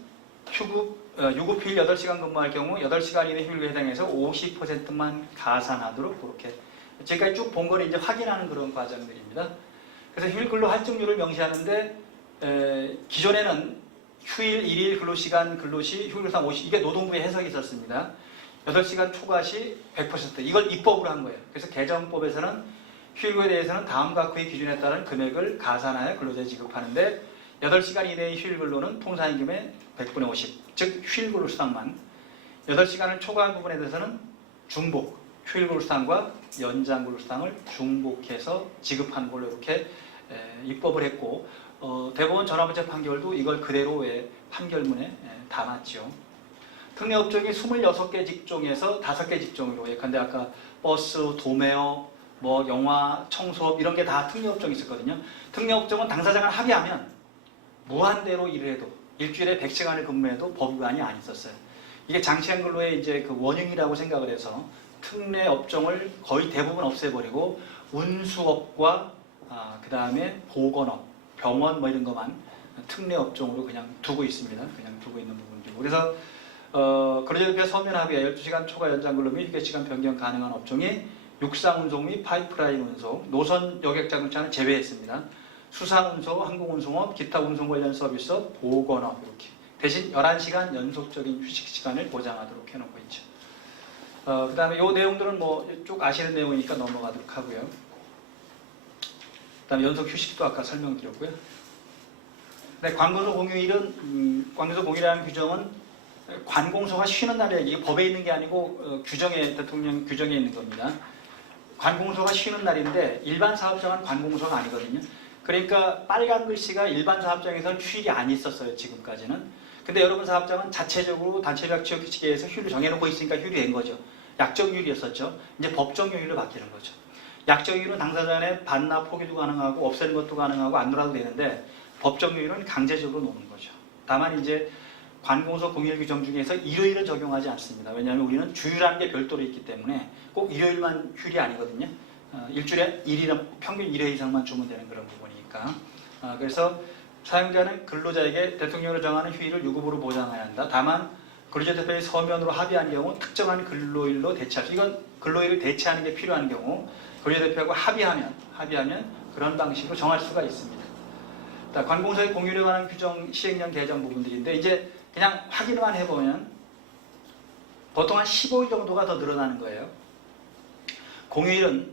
유급휴일 8시간 근무할 경우 8시간 이내 휴일에 해당해서 50%만 가산하도록 그렇게 지금까지 쭉 본 거를 이제 확인하는 그런 과정들입니다. 그래서 휴일근로 할증률을 명시하는데 기존에는 휴일 1일 근로시간 근로시 휴일상 50 이게 노동부의 해석이 있었습니다. 8시간 초과시 100% 이걸 입법으로 한 거예요. 그래서 개정법에서는 휴일에 대해서는 다음과 그의 기준에 따른 금액을 가산하여 근로자에 지급하는데 8시간 이내의 휴일 근로는 통상임금의 100분의 50, 즉 휴일 근로 수당만 8시간을 초과한 부분에 대해서는 중복, 휴일 근로 수당과 연장 근로 수당을 중복해서 지급하는 걸로 이렇게 입법을 했고 대법원 전화문제 판결도 이걸 그대로의 판결문에 담았죠. 특례업종이 26개 직종에서 5개 직종으로 예컨대 아까 버스, 도매업, 뭐 영화, 청소업 이런 게 다 특례업종이 있었거든요. 특례업종은 당사자가 합의하면 무한대로 일을 해도 일주일에 100시간을 근무해도 법 위반이 안 있었어요. 이게 장시간 근로의 이제 그 원흉이라고 생각을 해서 특례업종을 거의 대부분 없애버리고 운수업과 그 다음에 보건업, 병원 뭐 이런 것만 특례업종으로 그냥 두고 있습니다. 그냥 두고 있는 부분이고 그래서 근로자 대표 서면 합의에 12시간 초과 연장 근로 및 휴게시간 변경 가능한 업종이 육상운송 및 파이프라인 운송, 노선 여객 자동차는 제외했습니다. 수상운송, 항공운송업, 기타 운송 관련 서비스업, 보건업 이렇게 대신 11시간 연속적인 휴식 시간을 보장하도록 해놓고 있죠. 그 다음에 이 내용들은 뭐 쭉 아시는 내용이니까 넘어가도록 하고요. 그 다음에 연속 휴식도 아까 설명드렸고요. 네, 관공서 공휴일은 관공서 공휴일이라는 규정은 관공서가 쉬는 날에 이게 법에 있는 게 아니고 대통령 규정에 있는 겁니다. 관공서가 쉬는 날인데 일반 사업장은 관공서가 아니거든요. 그러니까 빨간 글씨가 일반 사업장에서는 휴일이 안 있었어요. 지금까지는. 근데 여러분 사업장은 자체적으로 단체계약 취업 규칙에 의해서 휴일을 정해놓고 있으니까 휴일이 된 거죠. 약정 휴일이었었죠. 이제 법정 휴일로 바뀌는 거죠. 약정 휴일은 당사자 간에 반납 포기도 가능하고 없애는 것도 가능하고 안 놀아도 되는데 법정 휴일은 강제적으로 놓는 거죠. 다만 이제 관공서 공휴일 규정 중에서 일요일은 적용하지 않습니다. 왜냐하면 우리는 주휴라는 게 별도로 있기 때문에 꼭 일요일만 휴일이 아니거든요. 일주일에 평균 1회 이상만 주면 되는 그런 부분이니까. 그래서 사용자는 근로자에게 대통령으로 정하는 휴일을 유급으로 보장해야 한다. 다만 근로자 대표의 서면으로 합의한 경우 특정한 근로일로 대체할 수. 이건 근로일을 대체하는 게 필요한 경우 근로자 대표하고 합의하면 그런 방식으로 정할 수가 있습니다. 관공서의 공휴일에 관한 규정 시행령 개정 부분들인데 이제 그냥 확인만 해보면 보통 한 15일 정도가 더 늘어나는 거예요. 공휴일은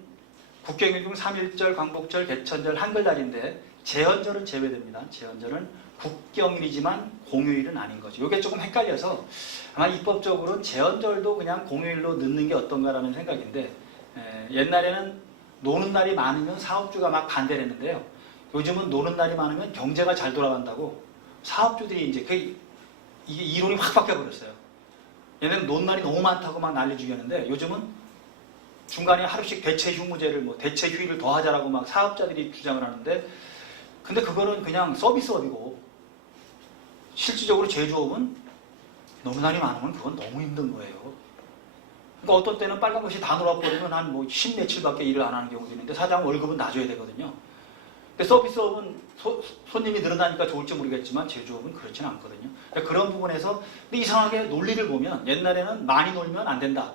국경일 중 3.1절, 광복절, 개천절, 한글날인데 제헌절은 제외됩니다. 제헌절은 국경일이지만 공휴일은 아닌 거죠. 이게 조금 헷갈려서 아마 입법적으로는 제헌절도 그냥 공휴일로 넣는 게 어떤가라는 생각인데 옛날에는 노는 날이 많으면 사업주가 막 반대를 했는데요. 요즘은 노는 날이 많으면 경제가 잘 돌아간다고 사업주들이 이제 이게 이론이 확 바뀌어버렸어요. 얘네는 노는 날이 너무 많다고 막 난리 죽였는데 요즘은 중간에 하루씩 대체 휴무제를 대체 휴일을 더 하자라고 막 사업자들이 주장을 하는데 근데 그거는 그냥 서비스업이고 실질적으로 제조업은 노는 날이 많으면 그건 너무 힘든 거예요. 그러니까 어떤 때는 빨간 것이 다 놀아버리면 한 10며칠밖에 일을 안 하는 경우도 있는데 사장 월급은 놔줘야 되거든요. 근데 서비스업은 손님이 늘어나니까 좋을지 모르겠지만 제조업은 그렇지는 않거든요. 그러니까 그런 부분에서 근데 이상하게 논리를 보면 옛날에는 많이 놀면 안 된다.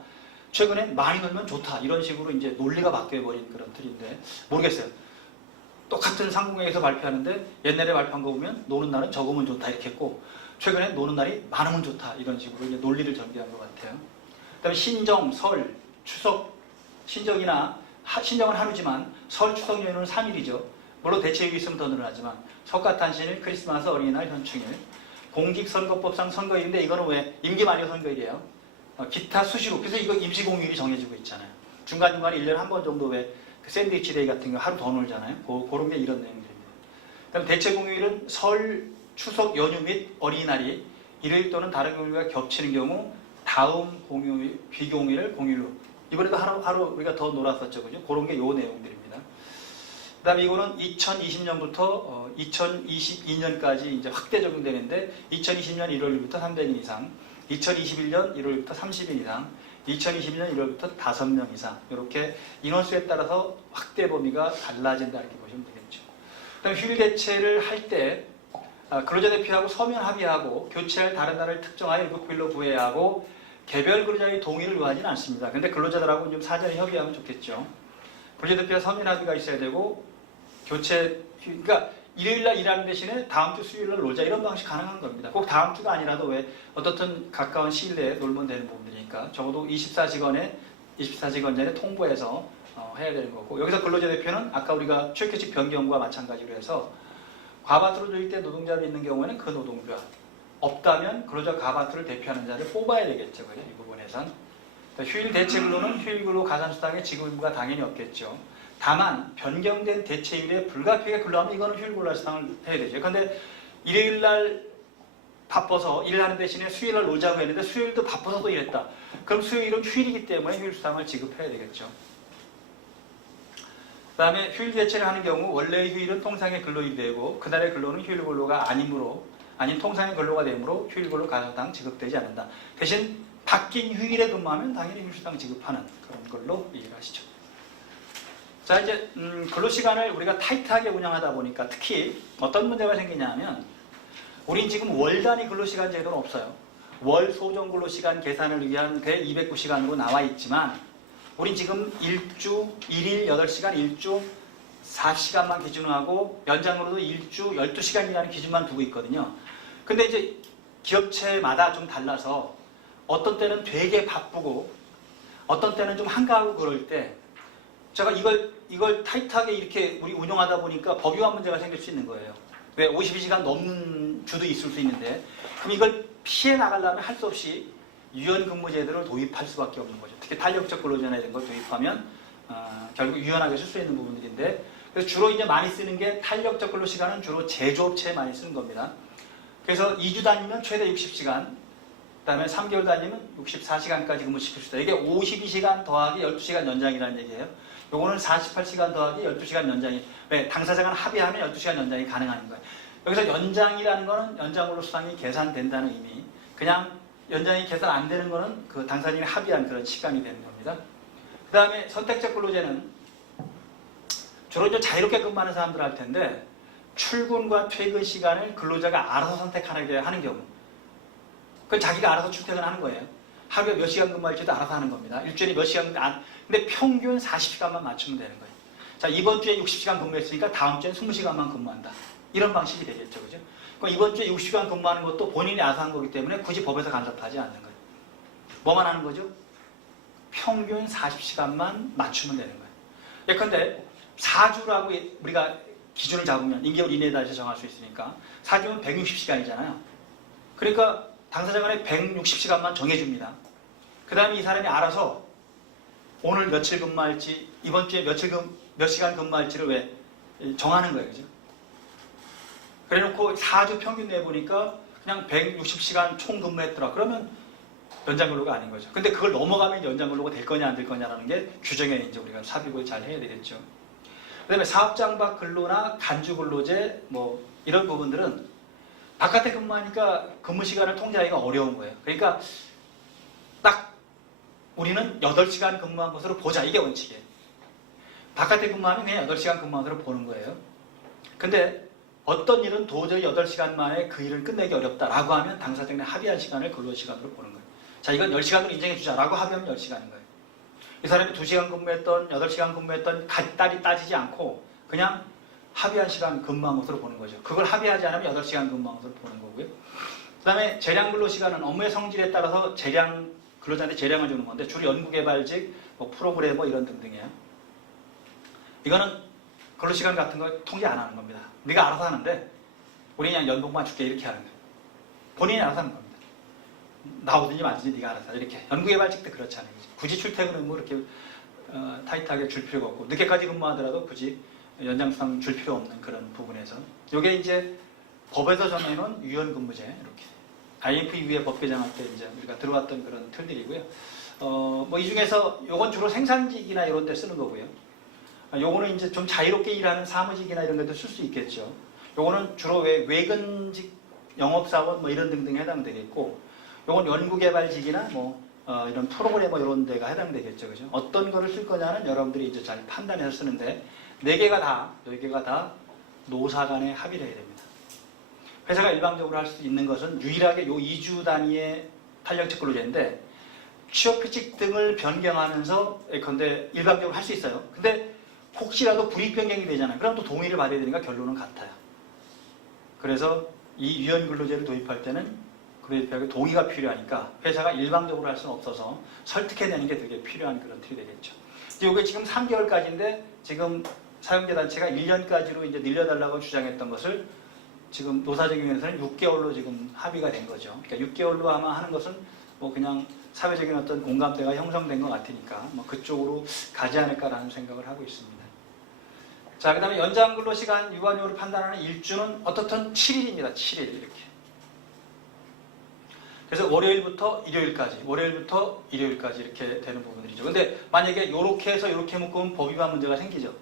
최근엔 많이 놀면 좋다. 이런 식으로 이제 논리가 바뀌어버린 그런 틀인데 모르겠어요. 똑같은 상공회에서 발표하는데 옛날에 발표한 거 보면 노는 날은 적으면 좋다 이렇게 했고 최근엔 노는 날이 많으면 좋다 이런 식으로 이제 논리를 전개한 것 같아요. 그다음에 신정, 설, 추석, 신정은 하루지만 설, 추석 연휴는 3일이죠. 물론 대체휴일 있으면 더 늘어나지만 석가탄신일, 크리스마스, 어린이날, 현충일, 공직선거법상 선거일인데 이거는 왜 임기 만료 선거일이에요. 기타 수시로 그래서 이거 임시공휴일이 정해지고 있잖아요. 중간중간에 1년에 한 번 정도 왜 샌드위치 데이 같은 거 하루 더 놀잖아요. 그런 게 이런 내용들입니다. 그다음 대체 공휴일은 설, 추석 연휴 및 어린이날이 일요일 또는 다른 공휴일과 겹치는 경우 다음 공휴일, 비공휴일을 공휴일로 이번에도 하루 우리가 더 놀았었죠. 그죠? 그런 게 요 내용들입니다. 그 다음에 이거는 2020년부터 2022년까지 이제 확대 적용되는데 2020년 1월부터 300인 이상 2021년 1월부터 30인 이상 2022년 1월부터 5명 이상 이렇게 인원수에 따라서 확대 범위가 달라진다 이렇게 보시면 되겠죠. 그 다음에 휴일 대체를 할 때 근로자 대표하고 서면 합의하고 교체할 다른 날을 특정하여 일부일로 구해야 하고 개별 근로자의 동의를 요하지는 않습니다. 근데 근로자들하고 좀 사전에 협의하면 좋겠죠. 근로자 대표와 서면 합의가 있어야 되고 교체 그러니까 일요일날 일하는 대신에 다음 주 수요일날 놀자 이런 방식 가능한 겁니다. 꼭 다음 주가 아니라도 왜 어떻든 가까운 시일 내에 놀면 되는 부분이니까 적어도 24시간 전에 통보해서 해야 되는 거고 여기서 근로자 대표는 아까 우리가 출퇴직 변경과 마찬가지로 해서 과반수를 조일 때 노동자가 있는 경우에는 그 노동자 없다면 근로자 과반수를 대표하는 자를 뽑아야 되겠죠. 그죠? 이 부분에선 휴일 대체 근로는 휴일 근로 가산수당의 지급 의무가 당연히 없겠죠. 다만 변경된 대체휴일에 불가피하게 근로하면 이거는 휴일 근로수당을 해야 되죠. 그런데 일요일날 바빠서 일하는 대신에 수요일날 놀자고 했는데 수요일도 바빠서 또 일했다. 그럼 수요일은 휴일이기 때문에 휴일 수당을 지급해야 되겠죠. 그 다음에 휴일 대체를 하는 경우 원래의 휴일은 통상의 근로일이 되고 그날의 근로는 휴일 근로가 아닌 통상의 근로가 되므로 휴일 근로 가산수당 지급되지 않는다. 대신 바뀐 휴일에 근무하면 당연히 휴일 수당 지급하는 그런 걸로 이해를 하시죠. 자 이제 근로시간을 우리가 타이트하게 운영하다 보니까 특히 어떤 문제가 생기냐면 우린 지금 월 단위 근로시간 제도는 없어요. 월 소정 근로시간 계산을 위한 게 209시간으로 나와 있지만 우린 지금 1주 1일 8시간 1주 4시간만 기준으로 하고 연장으로도 1주 12시간이라는 기준만 두고 있거든요. 근데 이제 기업체마다 좀 달라서 어떤 때는 되게 바쁘고 어떤 때는 좀 한가하고 그럴 때 제가 이걸 타이트하게 이렇게 우리 운영하다 보니까 법유화 문제가 생길 수 있는 거예요. 왜 52시간 넘는 주도 있을 수 있는데 그럼 이걸 피해 나가려면 할 수 없이 유연근무제도를 도입할 수밖에 없는 거죠. 특히 탄력적 근로제나 이런 걸 도입하면 결국 유연하게 쓸 수 있는 부분들인데 그래서 주로 이제 많이 쓰는 게 탄력적 근로시간은 주로 제조업체에 많이 쓰는 겁니다. 그래서 2주 다니면 최대 60시간 그 다음에 3개월 다니면 64시간까지 근무시킬 수 있다. 이게 52시간 더하기 12시간 연장이라는 얘기예요. 요거는 48시간 더하기 12시간 연장이 왜 당사자간 합의하면 12시간 연장이 가능한 거예요. 여기서 연장이라는 거는 연장근로수당이 계산된다는 의미 그냥 연장이 계산 안 되는 거는 그 당사자간이 합의한 그런 시간이 되는 겁니다. 그 다음에 선택적 근로제는 주로 이제 자유롭게 근무하는 사람들 할 텐데 출근과 퇴근 시간을 근로자가 알아서 선택하게 하는 경우 그건 자기가 알아서 출퇴근하는 거예요. 하루에 몇 시간 근무할지도 알아서 하는 겁니다. 일주일에 몇 시간 근데 평균 40시간만 맞추면 되는 거예요. 자 이번 주에 60시간 근무했으니까 다음 주엔 20시간만 근무한다. 이런 방식이 되겠죠. 그죠? 그럼 이번 주에 60시간 근무하는 것도 본인이 알아서 한 거기 때문에 굳이 법에서 간섭하지 않는 거예요. 뭐만 하는 거죠? 평균 40시간만 맞추면 되는 거예요. 예컨대 4주라고 우리가 기준을 잡으면 인계월 이내에 다시 정할 수 있으니까 4주면 160시간이잖아요. 그러니까 당사자 간에 160시간만 정해줍니다. 그 다음에 이 사람이 알아서 오늘 며칠 근무할지, 이번 주에 몇 시간 근무할지를 왜 정하는 거예요. 그죠? 그래 놓고 4주 평균 내보니까 그냥 160시간 총 근무했더라. 그러면 연장근로가 아닌 거죠. 근데 그걸 넘어가면 연장근로가 될 거냐 안 될 거냐라는 게 규정에 이제 우리가 삽입을 잘 해야 되겠죠. 그 다음에 사업장박 근로나 간주근로제 뭐 이런 부분들은 바깥에 근무하니까 근무 시간을 통제하기가 어려운 거예요. 그러니까 딱 우리는 8시간 근무한 것으로 보자. 이게 원칙이에요. 바깥에 근무하면 그냥 8시간 근무한 것으로 보는 거예요. 근데 어떤 일은 도저히 8시간 만에 그 일을 끝내기 어렵다라고 하면 당사자 간에 합의한 시간을 근로시간으로 보는 거예요. 자, 이건 10시간으로 인정해주자라고 합의하면 10시간인 거예요. 이 사람이 2시간 근무했던 8시간 근무했던 딸이 따지지 않고 그냥 합의한 시간 근무한 것으로 보는 거죠. 그걸 합의하지 않으면 8시간 근무한 것으로 보는 거고요. 그 다음에 재량 근로시간은 업무의 성질에 따라서 근로자한테 재량을 주는 건데 주로 연구개발직, 뭐 프로그래머 이런 등등이에요. 이거는 근로시간 같은 거 통제 안 하는 겁니다. 네가 알아서 하는데 우리 그냥 연봉만 줄게 이렇게 하는 거예요. 본인이 알아서 하는 겁니다. 나오든지 말든지 네가 알아서 이렇게. 연구개발직도 그렇잖아요. 굳이 출퇴근은 뭐 이렇게 타이트하게 줄 필요가 없고 늦게까지 근무하더라도 굳이 연장수당 줄 필요 없는 그런 부분에서 이게 이제 법에서 정해놓은 유연근무제 이렇게 IMF 이후에 법 개정할 때 이제 우리가 들어왔던 그런 틀들이고요. 뭐 이 중에서 요건 주로 생산직이나 이런 데 쓰는 거고요. 요거는 이제 좀 자유롭게 일하는 사무직이나 이런 데도 쓸 수 있겠죠. 요거는 주로 외근직, 영업사원 뭐 이런 등등에 해당되겠고, 요건 연구개발직이나 뭐 이런 프로그래머 이런 데가 해당되겠죠. 그죠? 어떤 거를 쓸 거냐는 여러분들이 이제 잘 판단해서 쓰는데, 4개가 다 노사 간에 합의를 해야 됩니다. 회사가 일방적으로 할 수 있는 것은 유일하게 요 2주 단위의 탄력직 근로제인데, 취업규칙 등을 변경하면서 예컨대 일방적으로 할 수 있어요. 근데 혹시라도 불이익 변경이 되잖아요. 그럼 또 동의를 받아야 되니까 결론은 같아요. 그래서 이 유연근로제를 도입할 때는 그 동의가 필요하니까 회사가 일방적으로 할 수는 없어서 설득해내는 게 되게 필요한 그런 틀이 되겠죠. 이게 지금 3개월까지인데 지금 사용자 단체가 1년까지로 이제 늘려달라고 주장했던 것을 지금 노사정위원회에서는 6개월로 지금 합의가 된 거죠. 그러니까 6개월로 아마 하는 것은 뭐 그냥 사회적인 어떤 공감대가 형성된 것 같으니까 뭐 그쪽으로 가지 않을까라는 생각을 하고 있습니다. 자, 그 다음에 연장 근로시간 유관료를 판단하는 일주는 어떻든 7일입니다. 7일 이렇게. 그래서 월요일부터 일요일까지 이렇게 되는 부분들이죠. 근데 만약에 이렇게 해서 이렇게 묶으면 법위반 문제가 생기죠.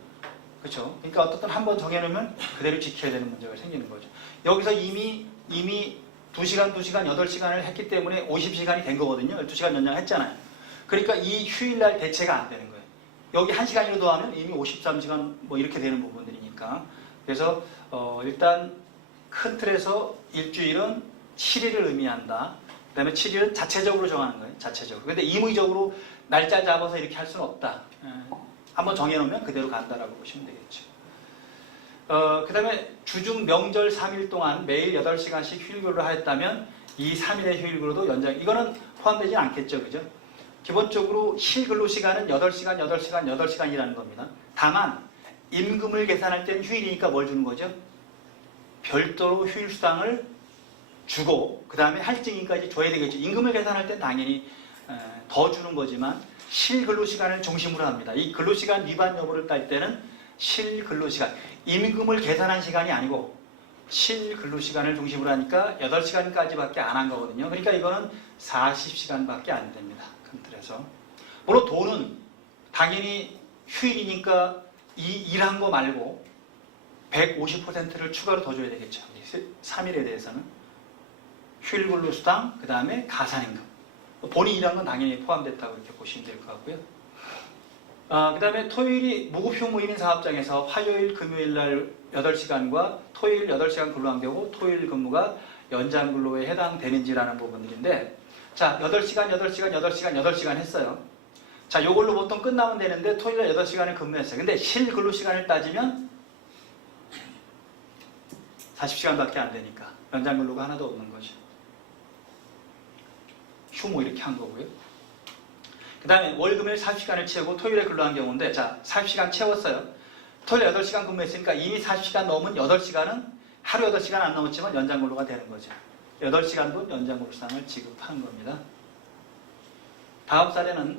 그렇죠? 그러니까 어떻든 한번 정해놓으면 그대로 지켜야 되는 문제가 생기는 거죠. 여기서 이미 2시간, 8시간을 했기 때문에 50시간이 된 거거든요. 12시간 연장했잖아요. 그러니까 이 휴일날 대체가 안 되는 거예요. 여기 1시간이라도 하면 이미 53시간 뭐 이렇게 되는 부분들이니까. 그래서 일단 큰 틀에서 일주일은 7일을 의미한다. 그 다음에 7일은 자체적으로 정하는 거예요. 자체적으로. 근데 임의적으로 날짜 잡아서 이렇게 할 수는 없다. 한번 정해놓으면 그대로 간다라고 보시면 되겠죠. 그 다음에 주중 명절 3일 동안 매일 8시간씩 휴일근로를 하였다면 이 3일의 휴일근로도 연장, 이거는 포함되지 않겠죠. 그죠? 기본적으로 실근로시간은 8시간이라는 겁니다. 다만 임금을 계산할 때는 휴일이니까 뭘 주는 거죠? 별도로 휴일수당을 주고 그 다음에 할증인까지 줘야 되겠죠. 임금을 계산할 때는 당연히 더 주는 거지만 실근로시간을 중심으로 합니다. 이 근로시간 위반 여부를 딸 때는 실근로시간, 임금을 계산한 시간이 아니고 실근로시간을 중심으로 하니까 8시간까지밖에 안 한 거거든요. 그러니까 이거는 40시간밖에 안 됩니다. 큰 틀에서. 물론 돈은 당연히 휴일이니까 이 일한 거 말고 150%를 추가로 더 줘야 되겠죠. 3일에 대해서는. 휴일 근로수당, 그 다음에 가산임금. 본인이 일한 건 당연히 포함됐다고 이렇게 보시면 될 것 같고요. 그 다음에 토요일이 무급휴무일인 사업장에서 화요일, 금요일 날 8시간과 토요일 8시간 근로한 경우 토요일 근무가 연장 근로에 해당되는지라는 부분들인데, 자, 8시간 했어요. 자, 요걸로 보통 끝나면 되는데 토요일 날 8시간을 근무했어요. 근데 실 근로시간을 따지면 40시간밖에 안 되니까 연장 근로가 하나도 없는 거죠. 휴무 이렇게 한 거고요. 그 그 다음에 월, 금요일 40시간을 채우고 토요일에 근로한 경우인데, 자, 40시간 채웠어요. 토요일 8시간 근무했으니까 이미 40시간 넘은 8시간은 하루 8시간 안 넘었지만 연장 근로가 되는 거죠. 8시간도 연장 근로수당을 지급하는 겁니다. 다음 사례는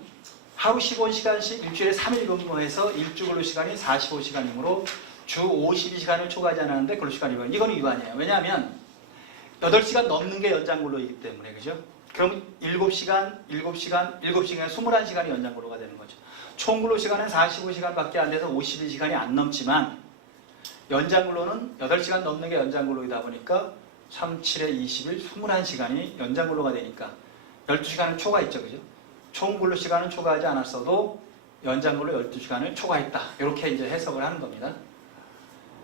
하루 15시간씩 일주일에 3일 근무해서 일주 근로시간이 45시간이므로 주 52시간을 초과하지 않았는데 근로시간 위반. 이거는 위반이에요. 왜냐하면 8시간 넘는 게 연장 근로이기 때문에, 그죠? 그럼 7시간, 7시간, 7시간, 21시간이 연장 근로가 되는 거죠. 총 근로시간은 45시간밖에 안 돼서 52시간이 안 넘지만 연장 근로는 8시간 넘는 게 연장 근로이다 보니까 3, 7에 21, 21시간이 연장 근로가 되니까 12시간을 초과했죠, 그죠? 총 근로시간은 초과하지 않았어도 연장 근로 12시간을 초과했다. 이렇게 이제 해석을 하는 겁니다.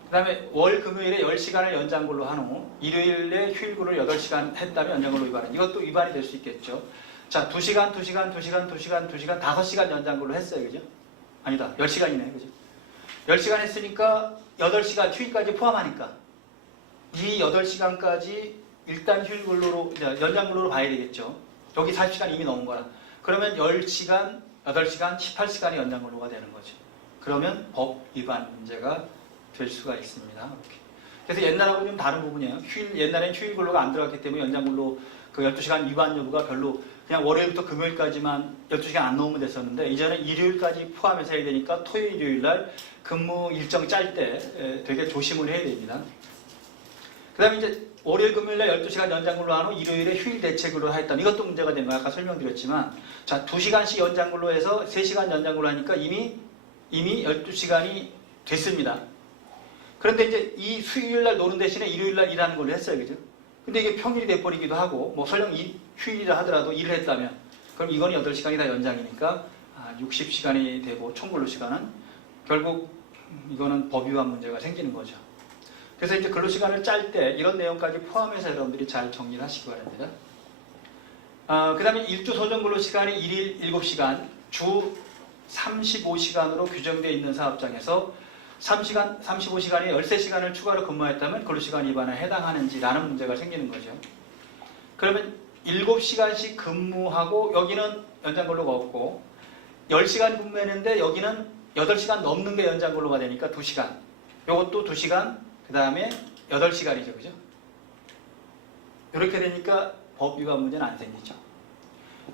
그 다음에 월 금요일에 10시간을 연장 근로한 후 일요일에 휴일 근로를 8시간 했다면 연장 근로 위반은 이것도 위반이 될 수 있겠죠. 자, 2시간, 5시간 연장 근로 했어요. 그죠? 아니다. 10시간이네. 그죠? 10시간 했으니까 8시간 휴일까지 포함하니까 이 8시간까지 일단 휴일 근로로 연장 근로로 봐야 되겠죠. 여기 40시간 이미 넘은 거라. 그러면 10시간, 8시간, 18시간이 연장 근로가 되는 거죠. 그러면 법 위반 문제가 될 수가 있습니다. 이렇게. 그래서 옛날하고 좀 다른 부분이에요. 옛날엔 휴일 근로가 안 들어갔기 때문에 연장 근로 그 12시간 위반 여부가 별로 그냥 월요일부터 금요일까지만 12시간 안 넘으면 됐었는데 이제는 일요일까지 포함해서 해야 되니까 토요일, 일요일 날 근무 일정 짤 때 되게 조심을 해야 됩니다. 그 다음에 이제 월요일, 금요일 날 12시간 연장 근로한 후 일요일에 휴일 대체 근로를 하였다. 이것도 문제가 된 거예요. 아까 설명드렸지만 자, 2시간씩 연장 근로해서 3시간 연장 근로 하니까 이미 12시간이 됐습니다. 그런데 이제 이 수요일 날 노는 대신에 일요일 날 일하는 걸로 했어요. 그죠? 근데 이게 평일이 돼버리기도 하고, 뭐 설령 휴일이라 하더라도 일을 했다면, 그럼 이건 8시간이 다 연장이니까 60시간이 되고, 총 근로시간은 결국 이거는 법 위반 문제가 생기는 거죠. 그래서 이제 근로시간을 짤 때 이런 내용까지 포함해서 여러분들이 잘 정리를 하시기 바랍니다. 그 다음에 일주 소정 근로시간이 1일 7시간, 주 35시간으로 규정되어 있는 사업장에서 35시간에 13시간을 추가로 근무했다면 근로시간 위반에 해당하는지라는 문제가 생기는 거죠. 그러면 7시간씩 근무하고 여기는 연장 근로가 없고 10시간 근무했는데 여기는 8시간 넘는 게 연장 근로가 되니까 2시간. 요것도 2시간, 그 다음에 8시간이죠. 그죠? 이렇게 되니까 법 위반 문제는 안 생기죠.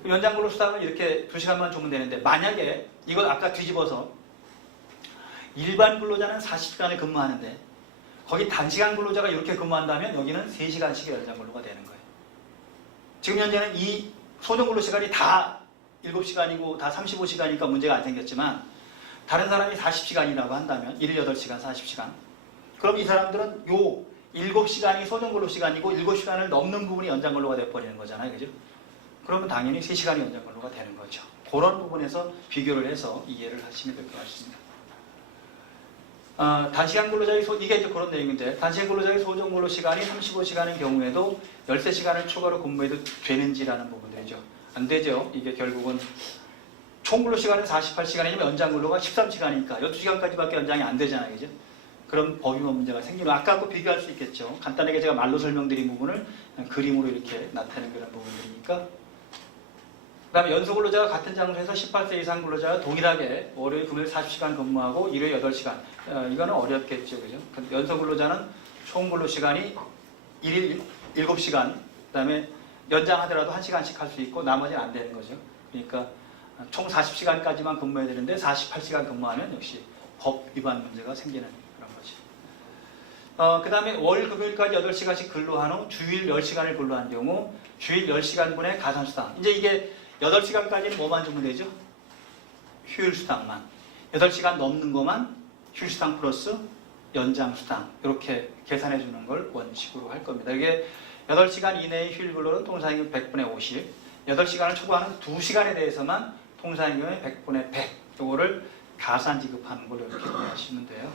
연장 근로 수당을 이렇게 2시간만 주면 되는데 만약에 이걸 아까 뒤집어서 일반 근로자는 40시간을 근무하는데 거기 단시간 근로자가 이렇게 근무한다면 여기는 3시간씩의 연장 근로가 되는 거예요. 지금 현재는 이 소정 근로 시간이 다 7시간이고 다 35시간이니까 문제가 안 생겼지만 다른 사람이 40시간이라고 한다면 1일 8시간 40시간 그럼 이 사람들은 요 7시간이 소정 근로 시간이고 7시간을 넘는 부분이 연장 근로가 돼버리는 거잖아요. 그죠? 그러면 당연히 3시간이 연장 근로가 되는 거죠. 그런 부분에서 비교를 해서 이해를 하시면 될 것 같습니다. 단시간 근로자의 이게 이제 그런 내용인데 단시간 근로자의 소정 근로 시간이 35시간인 경우에도 13시간을 추가로 근무해도 되는지라는 부분들이죠. 안 되죠. 이게 결국은 총 근로 시간은 48시간이면 연장 근로가 13시간이니까 12시간까지밖에 연장이 안 되잖아요. 그죠? 그럼 법 위반 문제가 생기면 아까하고 비교할 수 있겠죠. 간단하게 제가 말로 설명드린 부분을 그림으로 이렇게 나타내는 그런 부분들이니까 그 다음에 연소 근로자가 같은 장소에서 18세 이상 근로자와 동일하게 월요일, 금요일 40시간 근무하고 일요일 8시간. 이거는 어렵겠죠. 그죠? 연소 근로자는 총 근로 시간이 1일 7시간, 그 다음에 연장하더라도 1시간씩 할 수 있고 나머지는 안 되는 거죠. 그러니까 총 40시간까지만 근무해야 되는데 48시간 근무하면 역시 법 위반 문제가 생기는 그런 거죠. 그 다음에 월, 금요일까지 8시간씩 근로한 후 주일 10시간을 근로한 경우 주일 10시간분의 가산수당. 이제 이게 8시간까지는 뭐만 주면 되죠? 휴일수당만. 8시간 넘는 것만 휴일수당 플러스 연장수당. 이렇게 계산해 주는 걸 원칙으로 할 겁니다. 이게 8시간 이내의 휴일 근로는 통상임금 100분의 50. 8시간을 초과하는 2시간에 대해서만 통상임금의 100분의 100. 이거를 가산 지급하는 걸로 이렇게 이해하시면 돼요.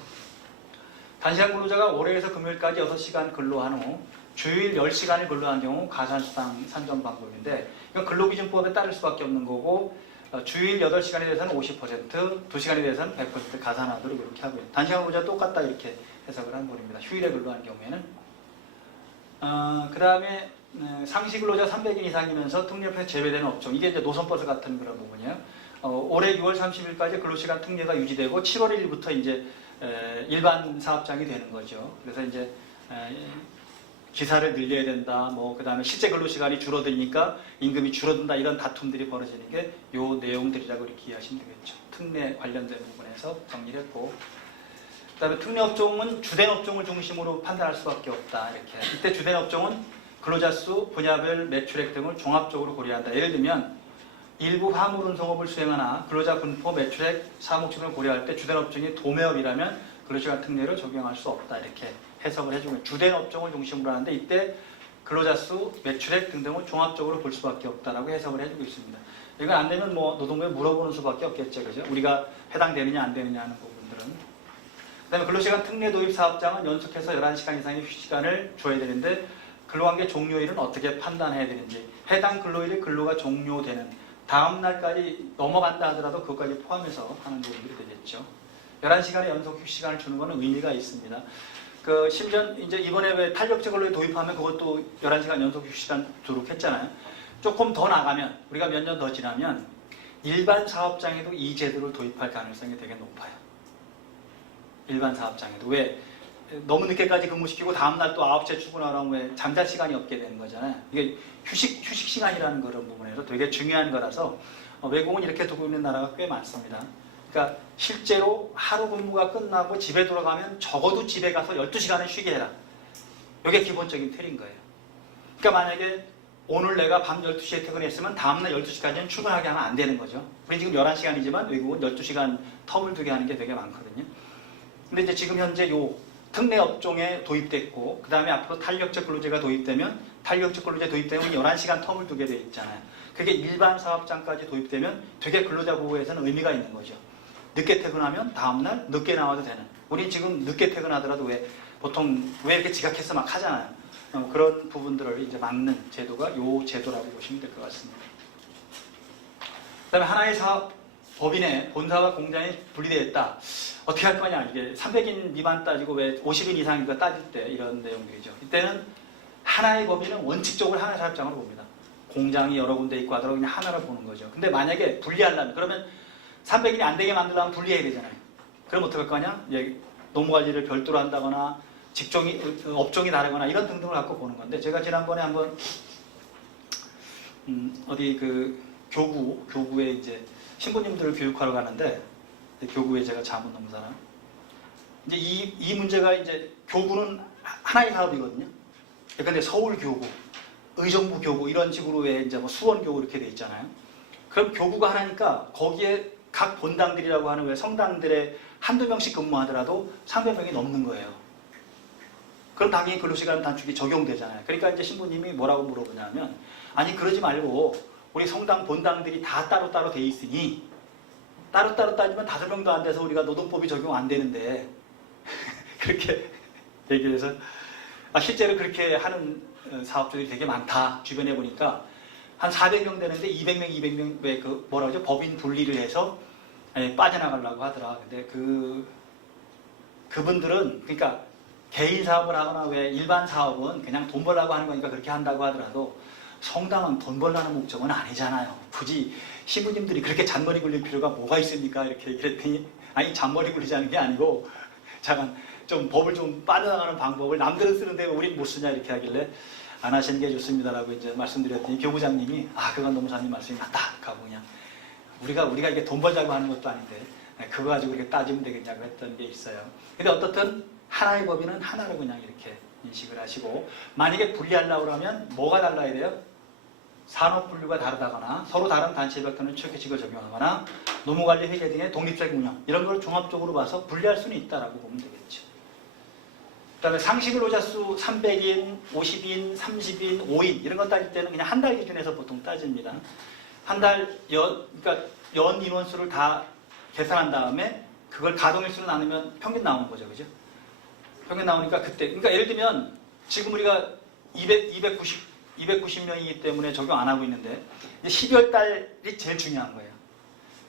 단시간 근로자가 월요일에서 금요일까지 6시간 근로한 후 주일 10시간을 근로한 경우 가산수당 산정 방법인데 이건 근로기준법에 따를 수밖에 없는 거고 주일 8시간에 대해서는 50%, 2시간에 대해서는 100% 가산하도록 이렇게 하고요. 단시간 근로자 똑같다 이렇게 해석을 한 겁니다. 휴일에 근로한 경우에는 그 다음에 상시 근로자 300인 이상이면서 특례에서 제외되는 업종 이게 이제 노선버스 같은 그런 부분이에요. 올해 6월 30일까지 근로시간 특례가 유지되고 7월 1일부터 이제 일반 사업장이 되는 거죠. 그래서 이제 기사를 늘려야 된다. 뭐 그다음에 실제 근로시간이 줄어드니까 임금이 줄어든다. 이런 다툼들이 벌어지는 게 요 내용들이라고 이렇게 이해하시면 되겠죠. 특례 관련된 부분에서 정리를 했고, 그다음에 특례 업종은 주된 업종을 중심으로 판단할 수밖에 없다. 이렇게. 이때 주된 업종은 근로자 수, 분야별 매출액 등을 종합적으로 고려한다. 예를 들면 일부 화물 운송업을 수행하나 근로자 분포, 매출액, 사무직 등을 고려할 때 주된 업종이 도매업이라면 근로시간 특례를 적용할 수 없다. 이렇게 해석을 해주면 주된 업종을 중심으로 하는데 이때 근로자 수, 매출액 등등을 종합적으로 볼 수밖에 없다라고 해석을 해주고 있습니다. 이건 안 되면 뭐 노동부에 물어보는 수밖에 없겠죠, 그죠? 우리가 해당되느냐 안 되느냐 하는 부분들은. 그다음에 근로시간 특례 도입 사업장은 연속해서 11시간 이상의 휴식시간을 줘야 되는데 근로관계 종료일은 어떻게 판단해야 되는지, 해당 근로일이 근로가 종료되는 다음 날까지 넘어간다 하더라도 그것까지 포함해서 하는 부분들이 되겠죠. 11시간의 연속 휴식시간을 주는 것은 의미가 있습니다. 심지어 이제 이번에 왜 탄력제 근로에 도입하면 그것도 11시간 연속 휴식시간 도록 했잖아요. 조금 더 나가면, 우리가 몇 년 더 지나면 일반 사업장에도 이 제도를 도입할 가능성이 되게 높아요. 일반 사업장에도. 왜? 너무 늦게까지 근무시키고 다음날 또 9시에 출근하라면 왜 잠잘 시간이 없게 되는 거잖아요. 이게 휴식 시간이라는 그런 부분에서 되게 중요한 거라서 외국은 이렇게 두고 있는 나라가 꽤 많습니다. 그러니까 실제로 하루 근무가 끝나고 집에 돌아가면 적어도 집에 가서 12시간은 쉬게 해라. 이게 기본적인 틀인 거예요. 그러니까 만약에 오늘 내가 밤 12시에 퇴근했으면 다음날 12시까지는 출근하게 하면 안 되는 거죠. 우리 지금 11시간이지만 외국은 12시간 텀을 두게 하는 게 되게 많거든요. 근데 이제 지금 현재 요 특례 업종에 도입됐고, 그 다음에 앞으로 탄력제 근로제가 도입되면, 탄력제 근로제 도입되면 11시간 텀을 두게 돼 있잖아요. 그게 일반 사업장까지 도입되면 되게 근로자 보호에서는 의미가 있는 거죠. 늦게 퇴근하면 다음날 늦게 나와도 되는. 우리 지금 늦게 퇴근하더라도 보통 왜 이렇게 지각해서 막 하잖아요. 그런 부분들을 이제 막는 제도가 요 제도라고 보시면 될 것 같습니다. 그 다음에 하나의 사업, 법인의 본사와 공장이 분리되어 있다. 어떻게 할 거냐. 이게 300인 미만 따지고 왜 50인 이상 이거 따질 때 이런 내용들이죠. 이때는 하나의 법인은 원칙적으로 하나의 사업장으로 봅니다. 공장이 여러 군데 있고 하더라도 그냥 하나를 보는 거죠. 근데 만약에 분리하려면, 그러면 300인이 안 되게 만들려면 분리해야 되잖아요. 그럼 어떻게 할 거냐? 노무관리를 별도로 한다거나 업종이 다르거나 이런 등등을 갖고 보는 건데, 제가 지난번에 한번 어디 교구에 이제 신부님들을 교육하러 가는데, 교구에 제가 자문노무사랑 이제 이 문제가 이제 교구는 하나의 사업이거든요. 근데 서울 교구, 의정부 교구 이런 식으로 왜 이제 뭐 수원 교구 이렇게 돼 있잖아요. 그럼 교구가 하나니까 거기에 각 본당들이라고 하는 왜 성당들에 한두 명씩 근무하더라도 300명이 넘는 거예요. 그럼 당연히 근로시간 단축이 적용되잖아요. 그러니까 이제 신부님이 뭐라고 물어보냐면, 아니 그러지 말고 우리 성당 본당들이 다 따로따로 돼 있으니 따로따로 따지면 5명도 안 돼서 우리가 노동법이 적용 안 되는데 그렇게 얘기해서 실제로 그렇게 하는 사업주들이 되게 많다. 주변에 보니까 한 400명 되는데 200명 왜 뭐라 그러죠? 법인 분리를 해서 빠져나가려고 하더라. 근데 그분들은 그러니까 개인 사업을 하거나 왜 일반 사업은 그냥 돈 벌려고 하는 거니까 그렇게 한다고 하더라도 성당은 돈 벌라는 목적은 아니잖아요. 굳이 신부님들이 그렇게 잔머리 굴릴 필요가 뭐가 있습니까? 이렇게 얘기했더니, 아니 잔머리 굴리자는 게 아니고 잠깐 좀 법을 좀 빠져나가는 방법을 남들은 쓰는데 왜 우린 못 쓰냐 이렇게 하길래 안 하시는 게 좋습니다라고 이제 말씀드렸더니 교구장님이 그건 노무사님 말씀이 맞다 하고 그냥 우리가 이게 돈 벌자고 하는 것도 아닌데 그거 가지고 이렇게 따지면 되겠냐고 했던 게 있어요. 근데 어떻든 하나의 법인은 하나로 그냥 이렇게 인식을 하시고, 만약에 분리하려고 하면 뭐가 달라야 돼요? 산업 분류가 다르다거나 서로 다른 단체 벽화는 취약규칙을 적용하거나 노무관리 회계 등의 독립적인 운영 이런 걸 종합적으로 봐서 분리할 수는 있다라고 보면 되겠죠. 그 다음에 상시근로자 수 300인, 50인, 30인, 5인 이런 거 따질 때는 그냥 한 달 기준에서 보통 따집니다. 한 달 그러니까 연 인원수를 다 계산한 다음에 그걸 가동일수로 나누면 평균 나오는 거죠. 그죠? 평균 나오니까 그때, 그러니까 예를 들면 지금 우리가 290명이기 때문에 적용 안 하고 있는데 12월 달이 제일 중요한 거예요.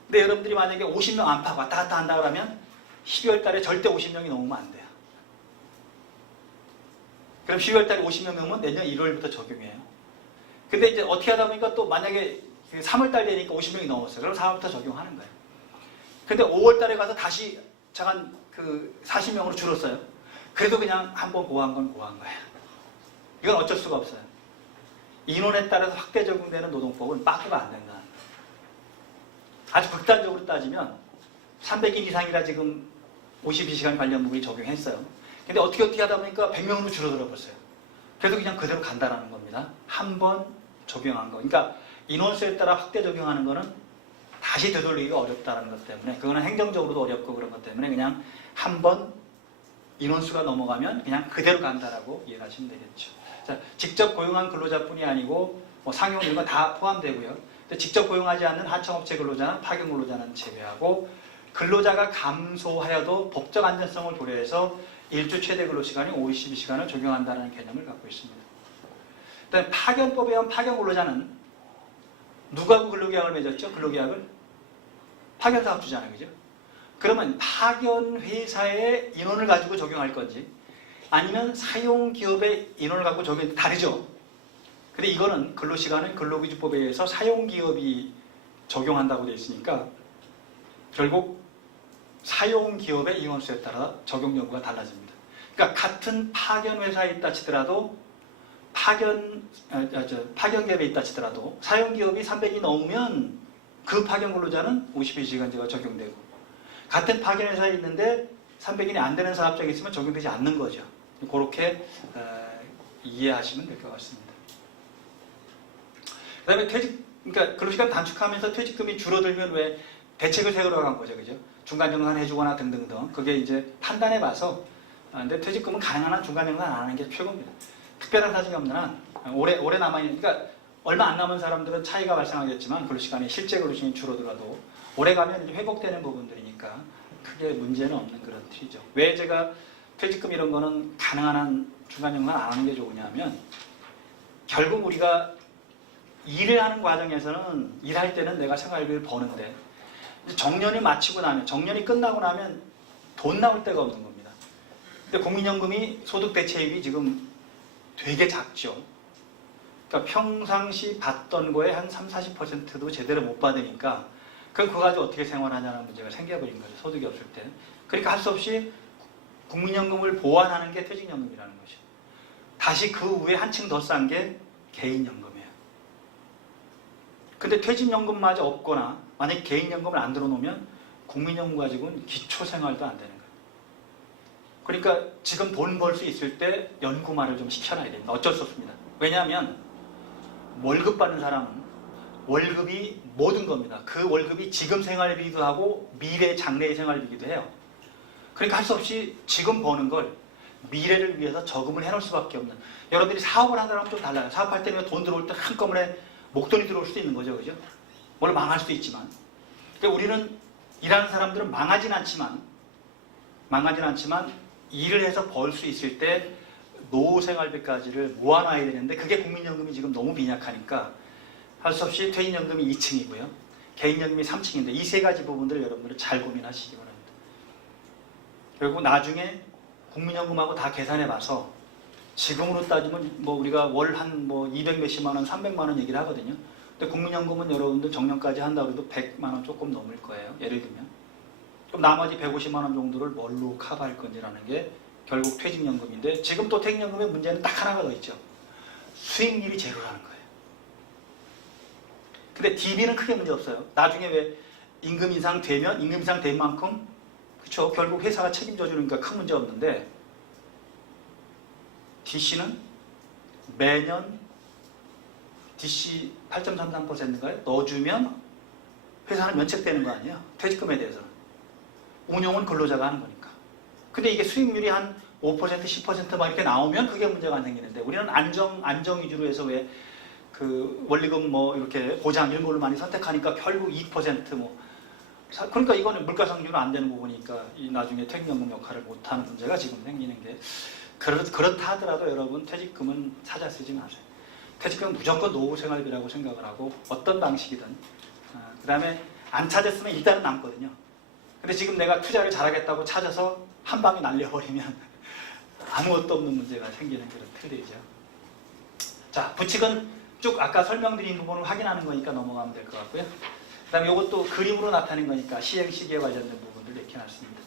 근데 여러분들이 만약에 50명 안팎 왔다 갔다 한다고 하면 12월 달에 절대 50명이 넘으면 안 돼요. 그럼 12월 달에 50명 넘으면 내년 1월부터 적용해요. 근데 이제 어떻게 하다 보니까 또 만약에 3월달 되니까 50명이 넘었어요. 그럼 4월부터 적용하는 거예요. 근데 5월달에 가서 다시 잠깐 그 40명으로 줄었어요. 그래도 그냥 한번 고한 건 고한 거예요. 이건 어쩔 수가 없어요. 인원에 따라서 확대 적용되는 노동법은 빠꾸가 안 된다. 아주 극단적으로 따지면 300인 이상이라 지금 52시간 관련법이 적용했어요. 근데 어떻게 하다 보니까 100명으로 줄어들어 버렸어요. 그래도 그냥 그대로 간다라는 겁니다. 한 번 적용한 거. 그러니까 인원수에 따라 확대 적용하는 거는 다시 되돌리기가 어렵다는 것 때문에, 그거는 행정적으로도 어렵고 그런 것 때문에 그냥 한 번 인원수가 넘어가면 그냥 그대로 간다라고 이해하시면 되겠죠. 자, 직접 고용한 근로자뿐이 아니고 뭐 상용 이런 거 다 포함되고요. 근데 직접 고용하지 않는 하청업체 근로자는 파견 근로자는 제외하고, 근로자가 감소하여도 법적 안전성을 고려해서 일주 최대 근로시간이 52시간을 적용한다는 개념을 갖고 있습니다. 일단 파견법에 의한 파견 근로자는 누구하고 근로계약을 맺었죠? 근로계약을? 파견사업주잖아요. 그죠? 그러면 파견 회사의 인원을 가지고 적용할 건지 아니면 사용기업의 인원을 갖고 적용이 다르죠. 근데 이거는 근로시간은 근로기준법에 의해서 사용기업이 적용한다고 되어 있으니까 결국 사용기업의 인원수에 따라 적용 여부가 달라집니다. 그러니까 같은 파견 회사에 있다 치더라도 파견기업에 있다 치더라도 사용기업이 300이 넘으면 그 파견 근로자는 52시간제가 적용되고, 같은 파견 회사에 있는데 300인이 안 되는 사업장이 있으면 적용되지 않는 거죠. 그렇게 이해하시면 될 것 같습니다. 그 다음에 그러니까 근로시간 단축하면서 퇴직금이 줄어들면 왜 대책을 세우러 간 거죠. 그죠? 중간정산 해주거나 등등등. 그게 이제 판단해 봐서, 근데 퇴직금은 가능한 한 중간정산 안 하는 게 최고입니다. 특별한 사정이 없는 한, 오래 남아있는, 그러니까 얼마 안 남은 사람들은 차이가 발생하겠지만 근로시간이 실제 근로시간이 줄어들어도 오래 가면 이제 회복되는 부분들이니까 크게 문제는 없는 그런 틀이죠. 왜 제가 퇴직금 이런 거는 가능한 한 중간정산 안 하는 게 좋으냐면, 결국 우리가 일을 하는 과정에서는 일할 때는 내가 생활비를 버는데 정년이 마치고 나면, 정년이 끝나고 나면 돈 나올 데가 없는 겁니다. 근데 국민연금이 소득 대체율이 지금 되게 작죠. 그러니까 평상시 받던 거에 한 30-40%도 제대로 못 받으니까 그럼 그거 가지고 어떻게 생활하냐는 문제가 생겨버린 거죠. 소득이 없을 때. 그러니까 할 수 없이 국민연금을 보완하는 게 퇴직연금이라는 거죠. 다시 그 위에 한층 더 싼 게 개인연금이에요. 근데 퇴직연금마저 없거나 만약에 개인연금을 안 들어놓으면 국민연금 가지고는 기초생활도 안 되는 거예요. 그러니까 지금 돈 벌 수 있을 때 연구만을 좀 시켜놔야 됩니다. 어쩔 수 없습니다. 왜냐하면 월급 받는 사람은 월급이 모든 겁니다. 그 월급이 지금 생활비기도 하고 미래 장래의 생활비기도 해요. 그러니까 할 수 없이 지금 버는 걸 미래를 위해서 저금을 해놓을 수밖에 없는. 여러분들이 사업을 한다면 좀 달라요. 사업할 때는 돈 들어올 때 한꺼번에 목돈이 들어올 수도 있는 거죠. 그죠? 물론 망할 수도 있지만. 그러니까 우리는 일하는 사람들은 망하진 않지만 일을 해서 벌 수 있을 때 노후 생활비까지를 모아놔야 되는데 그게 국민연금이 지금 너무 빈약하니까 할 수 없이 퇴직연금이 2층이고요. 개인연금이 3층인데 이 세 가지 부분들을 여러분들은 잘 고민하시기 바랍니다. 결국 나중에 국민연금하고 다 계산해 봐서 지금으로 따지면 뭐 우리가 월 한 뭐 200 몇십만 원, 300만 원 얘기를 하거든요. 근데 국민연금은 여러분들 정년까지 한다고 해도 100만 원 조금 넘을 거예요. 예를 들면. 그럼 나머지 150만 원 정도를 뭘로 커버할 건지라는 게 결국 퇴직연금인데, 지금 또 퇴직연금의 문제는 딱 하나가 더 있죠. 수익률이 제로라는 거예요. 근데 DB는 크게 문제 없어요. 나중에 왜 임금 인상 되면 임금 인상 된 만큼 그렇죠. 결국 회사가 책임져 주니까 큰 문제 없는데, DC는 매년 DC 8.33%인가요? 넣어주면 회사는 면책되는 거 아니에요? 퇴직금에 대해서는. 운용은 근로자가 하는 거니까. 근데 이게 수익률이 한 5%, 10% 이렇게 나오면 그게 문제가 안 생기는데, 우리는 안정 위주로 해서 왜 그 원리금 뭐 이렇게 보장 이런 걸로 많이 선택하니까 결국 2% 뭐. 그러니까 이거는 물가상률은 안 되는 부분이니까 이 나중에 퇴직연금 역할을 못하는 문제가 지금 생기는 게, 그렇다 하더라도 여러분 퇴직금은 찾아 쓰지 마세요. 퇴직금은 무조건 노후 생활비라고 생각을 하고 어떤 방식이든. 그 다음에 안 찾았으면 일단은 남거든요. 근데 지금 내가 투자를 잘하겠다고 찾아서 한 방에 날려버리면 아무것도 없는 문제가 생기는 그런 틀이죠. 자, 부칙은 쭉 아까 설명드린 부분을 확인하는 거니까 넘어가면 될 것 같고요. 그 다음에 이것도 그림으로 나타낸 거니까 시행 시기에 관련된 부분들 이렇게 놨습니다.